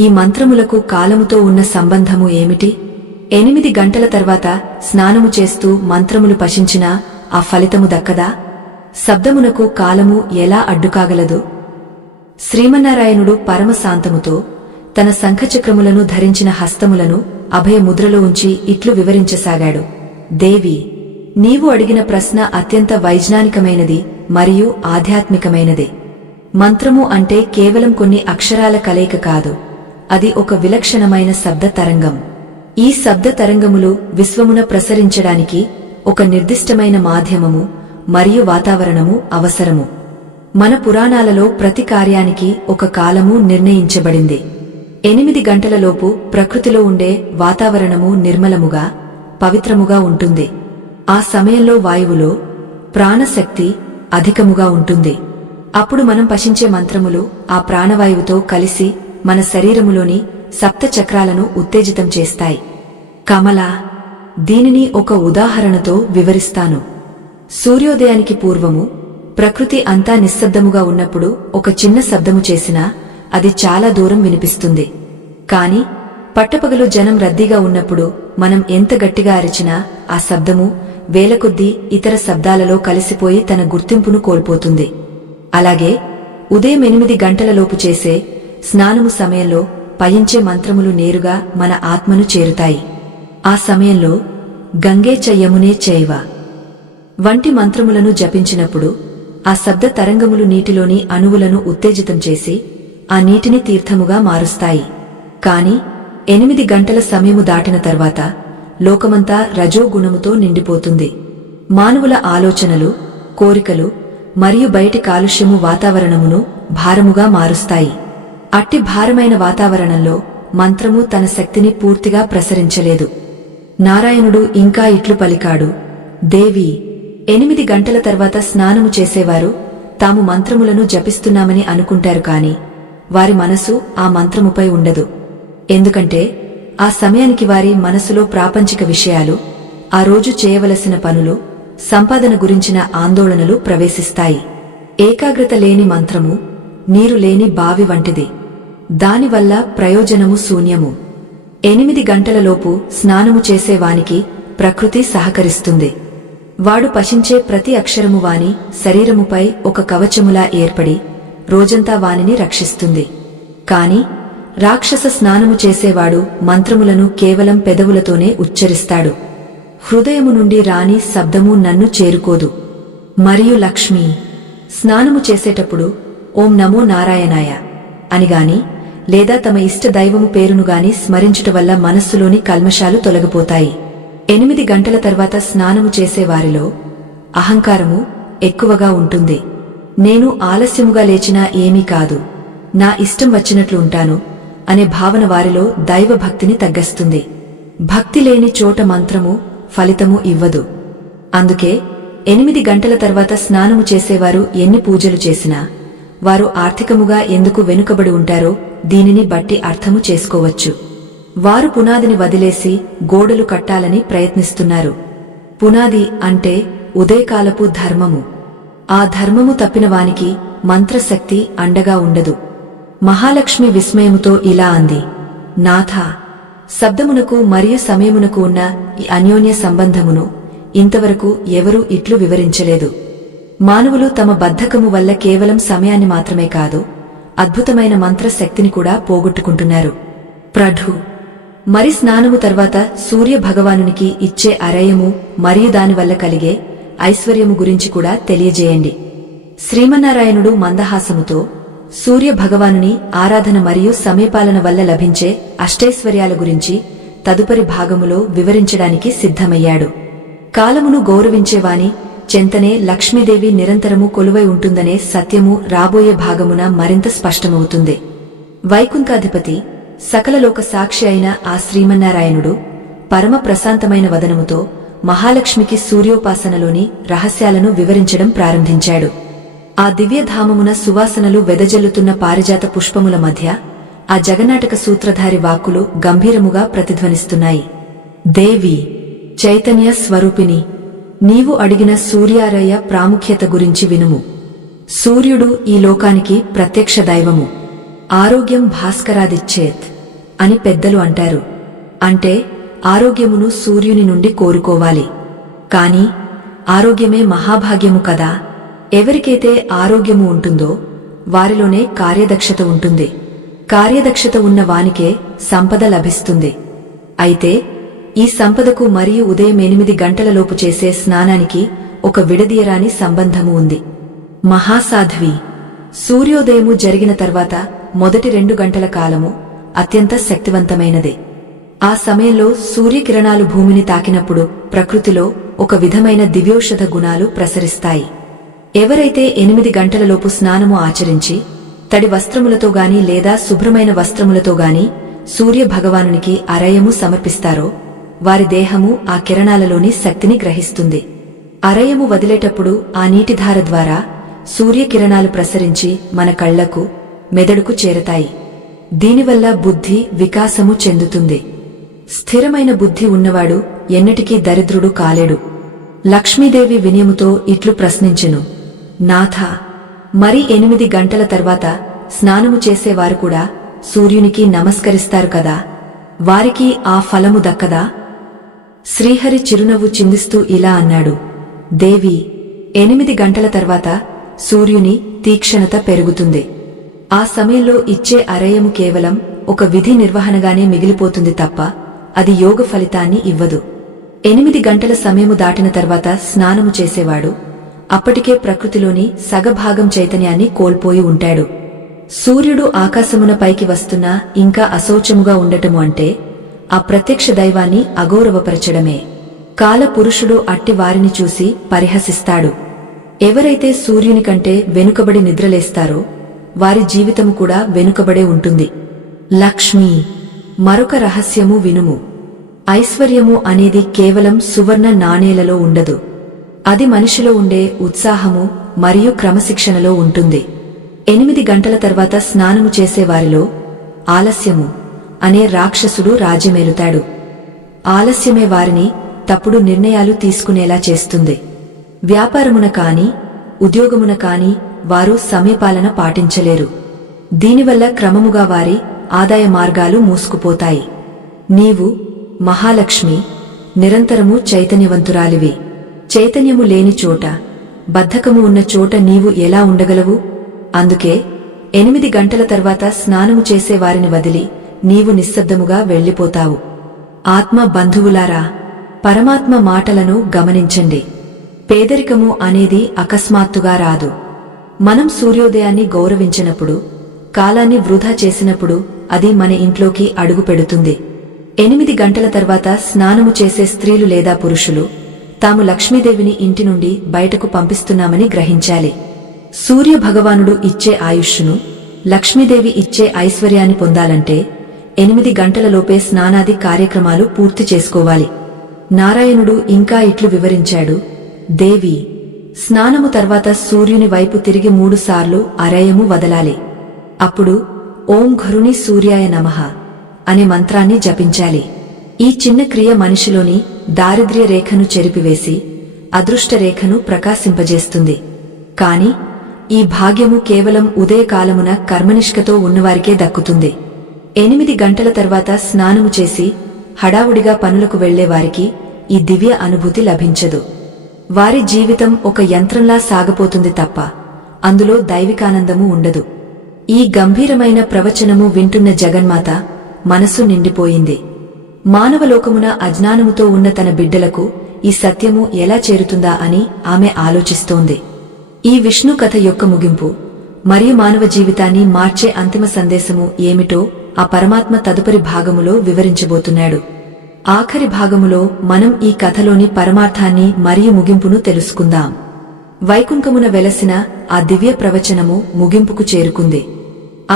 ఈ మంత్రములకు కాలముతో ఉన్న సంబంధము ఏమిటి? 8 గంటల తర్వాత స్నానము చేస్తూ మంత్రములు పఠించినా ఆ ఫలితము దక్కదా? శబ్దమునకు కాలము ఎలా అడ్డుకాగలదు? శ్రీమన్నారాయణుడు పరమశాంతముతో తన శంఖచక్రములను ధరించిన హస్తములను అభయముద్రలో ఉంచి ఇట్లు వివరించసాగాడు. దేవి, నీవు అడిగిన ప్రశ్న అత్యంత వైజ్ఞానికమైనది మరియు ఆధ్యాత్మికమైనది. మంత్రము అంటే కేవలం కొన్ని అక్షరాల కలయిక కాదు, అది ఒక విలక్షణమైన శబ్ద తరంగం. ఈ శబ్ద తరంగములు విశ్వమున ప్రసరించడానికి ఒక నిర్దిష్టమైన మాధ్యమము మరియు వాతావరణము అవసరము. మన పురాణాలలో ప్రతి కార్యానికి ఒక కాలము నిర్ణయించబడింది. 8 గంటలలోపు ప్రకృతిలో ఉండే వాతావరణము నిర్మలముగా, పవిత్రముగా ఉంటుంది. ఆ సమయంలో వాయువులో ప్రాణశక్తి అధికముగా ఉంటుంది. అప్పుడు మనం పఠించే మంత్రములు ఆ ప్రాణవాయువుతో కలిసి మన శరీరములోని సప్త చక్రాలను ఉత్తేజితం చేస్తాయి. కమల, దీనిని ఒక ఉదాహరణతో వివరిస్తాను. సూర్యోదయానికి పూర్వము ప్రకృతి అంతా నిశ్శబ్దముగా ఉన్నప్పుడు ఒక చిన్న శబ్దము చేసినా అది చాలా దూరం వినిపిస్తుంది. కాని పట్టపగలు జనం రద్దీగా ఉన్నప్పుడు మనం ఎంత గట్టిగా అరిచినా ఆ శబ్దము వేలకొద్దీ ఇతర శబ్దాలలో కలిసిపోయి తన గుర్తింపును కోల్పోతుంది. అలాగే ఉదయం 8 గంటలలోపు చేసే స్నానము సమయంలో పయించే మంత్రములు నేరుగా మన ఆత్మను చేరుతాయి. ఆ సమయంలో గంగే చ యమునే చైవ వంటి మంత్రములను జపించినప్పుడు ఆ శబ్ద తరంగములు నీటిలోని అణువులను ఉత్తేజితం చేసి ఆ నీటిని తీర్థముగా మారుస్తాయి. కాని 8 గంటల సమయము దాటిన తర్వాత లోకమంతా రజోగుణముతో నిండిపోతుంది. మానవుల ఆలోచనలు, కోరికలు మరియు బయటి కాలుష్యము వాతావరణమును భారముగా మారుస్తాయి. అట్టి భారమైన వాతావరణంలో మంత్రము తన శక్తిని పూర్తిగా ప్రసరించలేదు. నారాయణుడు ఇంకా ఇట్లు పలికాడు, దేవి, 8 గంటల తర్వాత స్నానము చేసేవారు తాము మంత్రములను జపిస్తున్నామని అనుకుంటారు కాని వారి మనసు ఆ మంత్రముపై ఉండదు. ఎందుకంటే ఆ సమయానికి వారి మనసులో ప్రాపంచిక విషయాలు, ఆ రోజు చేయవలసిన పనులు, సంపాదన గురించిన ఆందోళనలు ప్రవేశిస్తాయి. ఏకాగ్రత లేని మంత్రము నీరు లేని బావి వంటిది. దానివల్ల ప్రయోజనము శూన్యము. 8 గంటలలోపు స్నానము చేసేవానికి ప్రకృతి సహకరిస్తుంది. వాడు పఠించే ప్రతి అక్షరము వాని శరీరముపై ఒక కవచములా ఏర్పడి రోజంతా వానిని రక్షిస్తుంది. కాని రాక్షస స్నానము చేసేవాడు మంత్రములను కేవలం పెదవులతోనే ఉచ్చరిస్తాడు. హృదయము నుండి రాని శబ్దము నన్ను చేరుకోదు. మరియు లక్ష్మి స్నానము చేసేటప్పుడు ఓం నమో నారాయణాయ అనిగాని లేదా తమ ఇష్ట దైవము పేరునుగాని స్మరించుట వల్ల మనస్సులోని కల్మషాలు తొలగిపోతాయి. 8 గంటల తర్వాత స్నానము చేసేవారిలో అహంకారము ఎక్కువగా ఉంటుంది. నేను ఆలస్యముగా లేచినా ఏమీ కాదు, నా ఇష్టం వచ్చినట్లు ఉంటాను అనే భావన వారిలో దైవభక్తిని తగ్గస్తుంది. భక్తి లేని చోట మంత్రము ఫలితము ఇవ్వదు. అందుకే 8 గంటల తర్వాత స్నానము చేసేవారు ఎన్ని పూజలు చేసినా వారు ఆర్థికముగా ఎందుకు వెనుకబడి ఉంటారో దీనిని బట్టి అర్థము చేసుకోవచ్చు. వారు పునాదిని వదిలేసి గోడలు కట్టాలని ప్రయత్నిస్తున్నారు. పునాది అంటే ఉదయకాలపు ధర్మము. ఆ ధర్మము తప్పిన వానికి మంత్రశక్తి అండగా ఉండదు. మహాలక్ష్మి విస్మయముతో ఇలా అంది, నాథా, శబ్దమునకు మరియు సమయమునకు ఉన్న ఈ అన్యోన్య సంబంధమును ఇంతవరకు ఎవరూ ఇట్లు వివరించలేదు. మానవులు తమ బద్ధకము వల్ల కేవలం సమయాన్ని మాత్రమే కాదు, అద్భుతమైన మంత్రశక్తిని కూడా పోగొట్టుకుంటున్నారు. ప్రభు, మరి స్నానము తర్వాత సూర్య భగవానునికి ఇచ్చే అరయము మరియు దానివల్ల కలిగే ఐశ్వర్యము గురించి కూడా తెలియజేయండి. శ్రీమన్నారాయణుడు మందహాసముతో సూర్య భగవానుని ఆరాధన మరియు సమయపాలన వల్ల లభించే అష్టైశ్వర్యాల గురించి తదుపరి భాగములో వివరించడానికి సిద్ధమయ్యాడు. కాలమును గౌరవించేవాని చెంతనే లక్ష్మీదేవి నిరంతరము కొలువై ఉంటుందనే సత్యము రాబోయే భాగమున మరింత స్పష్టమవుతుంది. వైకుంఠాధిపతి సకలలోక సాక్షి అయిన ఆ శ్రీమన్నారాయణుడు పరమ ప్రశాంతమైన వదనముతో మహాలక్ష్మికి సూర్యోపాసనలోని రహస్యాలను వివరించడం ప్రారంభించాడు. ఆ దివ్యధామమున సువాసనలు వెదజల్లుతున్న పారిజాత పుష్పముల మధ్య ఆ జగన్నాటక సూత్రధారి వాక్కులు గంభీరముగా ప్రతిధ్వనిస్తున్నాయి. దేవి, చైతన్య స్వరూపిణి, నీవు అడిగిన సూర్యారయ ప్రాముఖ్యత గురించి వినుము. సూర్యుడు ఈ లోకానికి ప్రత్యక్ష దైవము. ఆరోగ్యం భాస్కరాదిచ్చేత్ అని పెద్దలు అంటారు. అంటే ఆరోగ్యమును సూర్యుని నుండి కోరుకోవాలి. కాని ఆరోగ్యమే మహాభాగ్యము కదా. ఎవరికైతే ఆరోగ్యము ఉంటుందో వారిలోనే కార్యదక్షత ఉంటుంది. కార్యదక్షత ఉన్న వానికే సంపద లభిస్తుంది. అయితే ఈ సంపదకు మరియు ఉదయం 8 గంటలలోపు చేసే స్నానానికి ఒక విడదీయరాని సంబంధము ఉంది. మహాసాధ్వి, సూర్యోదయము జరిగిన తర్వాత మొదటి 2 గంటల కాలము అత్యంత శక్తివంతమైనదే. ఆ సమయంలో సూర్యకిరణాలు భూమిని తాకినప్పుడు ప్రకృతిలో ఒక విధమైన దివ్యౌషధ గుణాలు ప్రసరిస్తాయి. ఎవరైతే 8 గంటలలోపు స్నానము ఆచరించి తడి వస్త్రములతో గాని లేదా శుభ్రమైన వస్త్రములతో గాని సూర్య భగవానునికి అరయము సమర్పిస్తారో వారి దేహము ఆ కిరణాలలోని శక్తిని గ్రహిస్తుంది. అరయము వదిలేటప్పుడు ఆ నీటిధార ద్వారా సూర్యకిరణాలు ప్రసరించి మన కళ్లకు, మెదడుకు చేరతాయి. దీనివల్ల బుద్ధి వికాసము చెందుతుంది. స్థిరమైన బుద్ధి ఉన్నవాడు ఎన్నటికీ దరిద్రుడు కాలేడు. లక్ష్మీదేవి వినయముతో ఇట్లు ప్రశ్నించెను, నాథ, మరి 8 గంటల తర్వాత స్నానము చేసేవారు కూడా సూర్యునికి నమస్కరిస్తారు కదా, వారికి ఆ ఫలము దక్కదా? శ్రీహరి చిరునవ్వు చిందిస్తూ ఇలా అన్నాడు, దేవి, 8 గంటల తర్వాత సూర్యుని తీక్షణత పెరుగుతుంది. ఆ సమయంలో ఇచ్చే అరయము కేవలం ఒక విధి నిర్వహణగానే మిగిలిపోతుంది తప్ప అది యోగ ఫలితాన్ని ఇవ్వదు. 8 గంటల సమయము దాటిన తర్వాత స్నానము చేసేవాడు అప్పటికే ప్రకృతిలోని సగభాగం చైతన్యాన్ని కోల్పోయి ఉంటాడు. సూర్యుడు ఆకాశమున పైకి వస్తున్నా ఇంకా అశౌచముగా ఉండటము అంటే ఆ ప్రత్యక్ష దైవాన్ని అగౌరవపరచడమే. కాల పురుషుడు అట్టి వారిని చూసి పరిహసిస్తాడు. ఎవరైతే సూర్యుని కంటే వెనుకబడి నిద్రలేస్తారో వారి జీవితము కూడా వెనుకబడే ఉంటుంది. లక్ష్మీ, మరొక రహస్యము వినుము. ఐశ్వర్యము అనేది కేవలం సువర్ణ నాణేలలో ఉండదు. అది మనిషిలో ఉండే ఉత్సాహము మరియు క్రమశిక్షణలో ఉంటుంది. 8 గంటల తర్వాత స్నానము చేసేవారిలో ఆలస్యము అనే రాక్షసుడు రాజ్యమేలుతాడు. ఆలస్యమే వారిని తప్పుడు నిర్ణయాలు తీసుకునేలా చేస్తుంది. వ్యాపారమున కాని ఉద్యోగమున కాని వారు సమయపాలన పాటించలేరు. దీనివల్ల క్రమముగా వారి ఆదాయ మార్గాలు మూసుకుపోతాయి. నీవు మహాలక్ష్మి, నిరంతరము చైతన్యవంతురాలివి. చైతన్యము లేని చోట, బద్ధకము ఉన్న చోట నీవు ఎలా ఉండగలవు? అందుకే 8 గంటల తర్వాత స్నానము చేసే వారిని వదిలి నీవు నిశ్శబ్దముగా వెళ్లిపోతావు. ఆత్మ బంధువులారా, పరమాత్మ మాటలను గమనించండి. పేదరికము అనేది అకస్మాత్తుగా రాదు. మనం సూర్యోదయాన్ని గౌరవించినప్పుడు, కాలాన్ని వృధా చేసినప్పుడు అది మన ఇంట్లోకి అడుగు పెడుతుంది. 8 గంటల తర్వాత స్నానము చేసే స్త్రీలు లేదా పురుషులు తాము లక్ష్మీదేవిని ఇంటి నుండి బయటకు పంపిస్తున్నామని గ్రహించాలి. సూర్య భగవానుడు ఇచ్చే ఆయుష్ను, లక్ష్మీదేవి ఇచ్చే ఐశ్వర్యాన్ని పొందాలంటే 8 గంటలలోపే స్నానాది కార్యక్రమాలు పూర్తి చేసుకోవాలి. నారాయణుడు ఇంకా ఇట్లు వివరించాడు, దేవి, స్నానము తర్వాత సూర్యుని వైపు తిరిగి 3 సార్లు అరయము వదలాలి. అప్పుడు ఓం ఘరుని సూర్యాయ నమః అనే మంత్రాన్ని జపించాలి. ఈ చిన్న క్రియ మనిషిలోని దారిద్ర్య రేఖను చెరిపివేసి అదృష్ట రేఖను ప్రకాశింపజేస్తుంది. కాని ఈ భాగ్యము కేవలం ఉదయకాలమున కర్మనిష్కతో ఉన్నవారికే దక్కుతుంది. 8 గంటల తర్వాత స్నానము చేసి హడావుడిగా పనులకు వెళ్లేవారికి ఈ దివ్య అనుభూతి లభించదు. వారి జీవితం ఒక యంత్రంలా సాగపోతుంది తప్ప అందులో దైవికానందము ఉండదు. ఈ గంభీరమైన ప్రవచనము వింటున్న జగన్మాత మనసు నిండిపోయింది. మానవలోకమున అజ్ఞానముతో ఉన్న తన బిడ్డలకు ఈ సత్యము ఎలా చేరుతుందా అని ఆమె ఆలోచిస్తోంది. ఈ విష్ణు కథ యొక్క ముగింపు మరియు మానవ జీవితాన్ని మార్చే అంతిమ సందేశము ఏమిటో ఆ పరమాత్మ తదుపరి భాగములో వివరించబోతున్నాడు. ఆఖరి భాగములో మనం ఈ కథలోని పరమార్థాన్ని మరియు ముగింపును తెలుసుకుందాం. వైకుంఠమున వెలసిన ఆ దివ్య ప్రవచనము ముగింపుకు చేరుకుంది.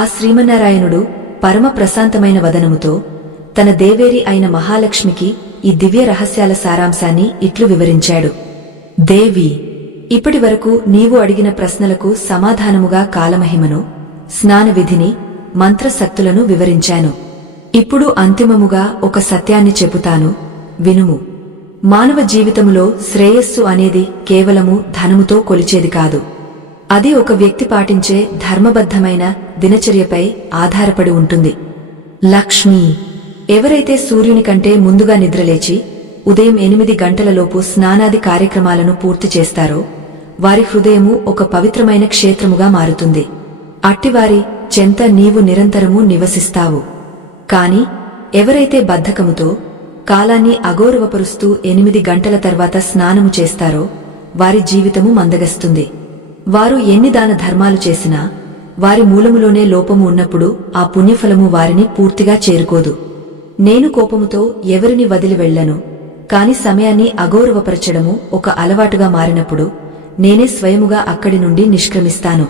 ఆ శ్రీమన్నారాయణుడు పరమ ప్రశాంతమైన వదనముతో తన దేవేరి అయిన మహాలక్ష్మికి ఈ దివ్య రహస్యాల సారాంశాన్ని ఇట్లు వివరించాడు. దేవి, ఇప్పటి వరకు నీవు అడిగిన ప్రశ్నలకు సమాధానముగా కాలమహిమను, స్నానవిధిని, మంత్రశక్తులను వివరించాను. ఇప్పుడు అంతిమముగా ఒక సత్యాన్ని చెబుతాను, వినుము. మానవ జీవితములో శ్రేయస్సు అనేది కేవలము ధనముతో కొలిచేది కాదు. అది ఒక వ్యక్తి పాటించే ధర్మబద్ధమైన దినచర్యపై ఆధారపడి ఉంటుంది. లక్ష్మి, ఎవరైతే సూర్యుని కంటే ముందుగా నిద్రలేచి ఉదయం 8 గంటలలోపు స్నానాది కార్యక్రమాలను పూర్తి చేస్తారో వారి హృదయము ఒక పవిత్రమైన క్షేత్రముగా మారుతుంది. అట్టివారి చెంత నీవు నిరంతరము నివసిస్తావు. కాని ఎవరైతే బద్ధకముతో కాలాన్ని అగౌరవపరుస్తూ 8 గంటల తర్వాత స్నానము చేస్తారో వారి జీవితము మందగస్తుంది. వారు ఎన్ని దాన ధర్మాలు చేసినా వారి మూలములోనే లోపము ఉన్నప్పుడు ఆ పుణ్యఫలము వారిని పూర్తిగా చేరుకోదు. నేను కోపముతో ఎవరిని వదిలి వెళ్లను, కాని సమయాన్ని అగౌరవపరచడము ఒక అలవాటుగా మారినప్పుడు నేనే స్వయముగా అక్కడి నుండి నిష్క్రమిస్తాను.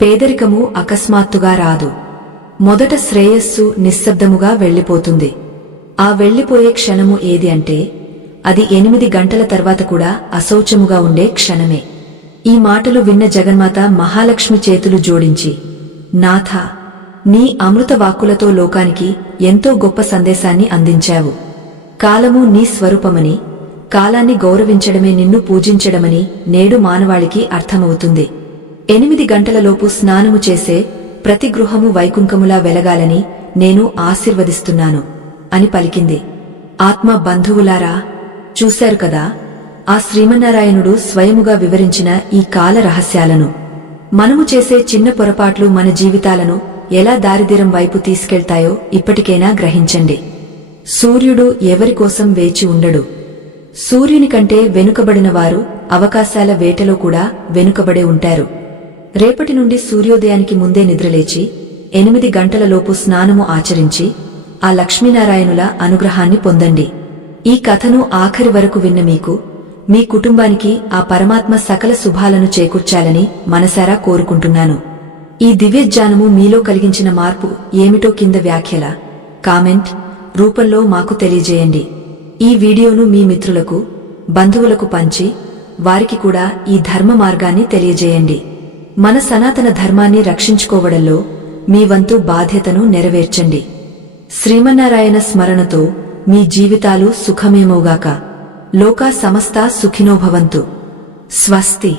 పేదరికము అకస్మాత్తుగా రాదు. మొదట శ్రేయస్సు నిశ్శబ్దముగా వెళ్లిపోతుంది. ఆ వెళ్లిపోయే క్షణము ఏది అంటే అది 8 గంటల తర్వాత కూడా అశౌచముగా ఉండే క్షణమే. ఈ మాటలు విన్న జగన్మాత మహాలక్ష్మి చేతులు జోడించి, నాథా, నీ అమృత వాక్కులతో లోకానికి ఎంతో గొప్ప సందేశాన్ని అందించావు. కాలము నీ స్వరూపమని, కాలాన్ని గౌరవించడమే నిన్ను పూజించడమని నేడు మానవాళికి అర్థమవుతుంది. 8 గంటలలోపు స్నానము చేసే ప్రతి గృహము వైకుంఠములా వెలగాలని నేను ఆశీర్వదిస్తున్నాను అని పలికింది. ఆత్మ బంధువులారా, చూశారు కదా ఆ శ్రీమన్నారాయణుడు స్వయముగా వివరించిన ఈ కాల రహస్యాలను. మనము చేసే చిన్న పొరపాట్లు మన జీవితాలను ఎలా దారిద్ర్యం వైపు తీసుకెళ్తాయో ఇప్పటికైనా గ్రహించండి. సూర్యుడు ఎవరికోసం వేచి ఉండడు. సూర్యుని కంటే వెనుకబడిన వారు అవకాశాల వేటలో కూడా వెనుకబడే ఉంటారు. రేపటి నుండి సూర్యోదయానికి ముందే నిద్రలేచి 8 గంటలలోపు స్నానము ఆచరించి ఆ లక్ష్మీనారాయణుల అనుగ్రహాన్ని పొందండి. ఈ కథను ఆఖరి వరకు విన్న మీకు, మీ కుటుంబానికి ఆ పరమాత్మ సకల శుభాలను చేకూర్చాలని మనసారా కోరుకుంటున్నాను. ఈ దివ్యజ్ఞానము మీలో కలిగించిన మార్పు ఏమిటో కింద వ్యాఖ్యల కామెంట్ రూపంలో మాకు తెలియజేయండి. ఈ వీడియోను మీ మిత్రులకు, బంధువులకు పంచి వారికి కూడా ఈ ధర్మ మార్గాన్ని తెలియజేయండి. మన సనాతన ధర్మాన్ని రక్షించుకోవడంలో మీ వంతు బాధ్యతను నెరవేర్చండి. శ్రీమన్నారాయణ స్మరణతో మీ జీవితాలు సుఖమేమోగాక. లోకా సమస్తా సుఖినో భవంతు. స్వస్తి.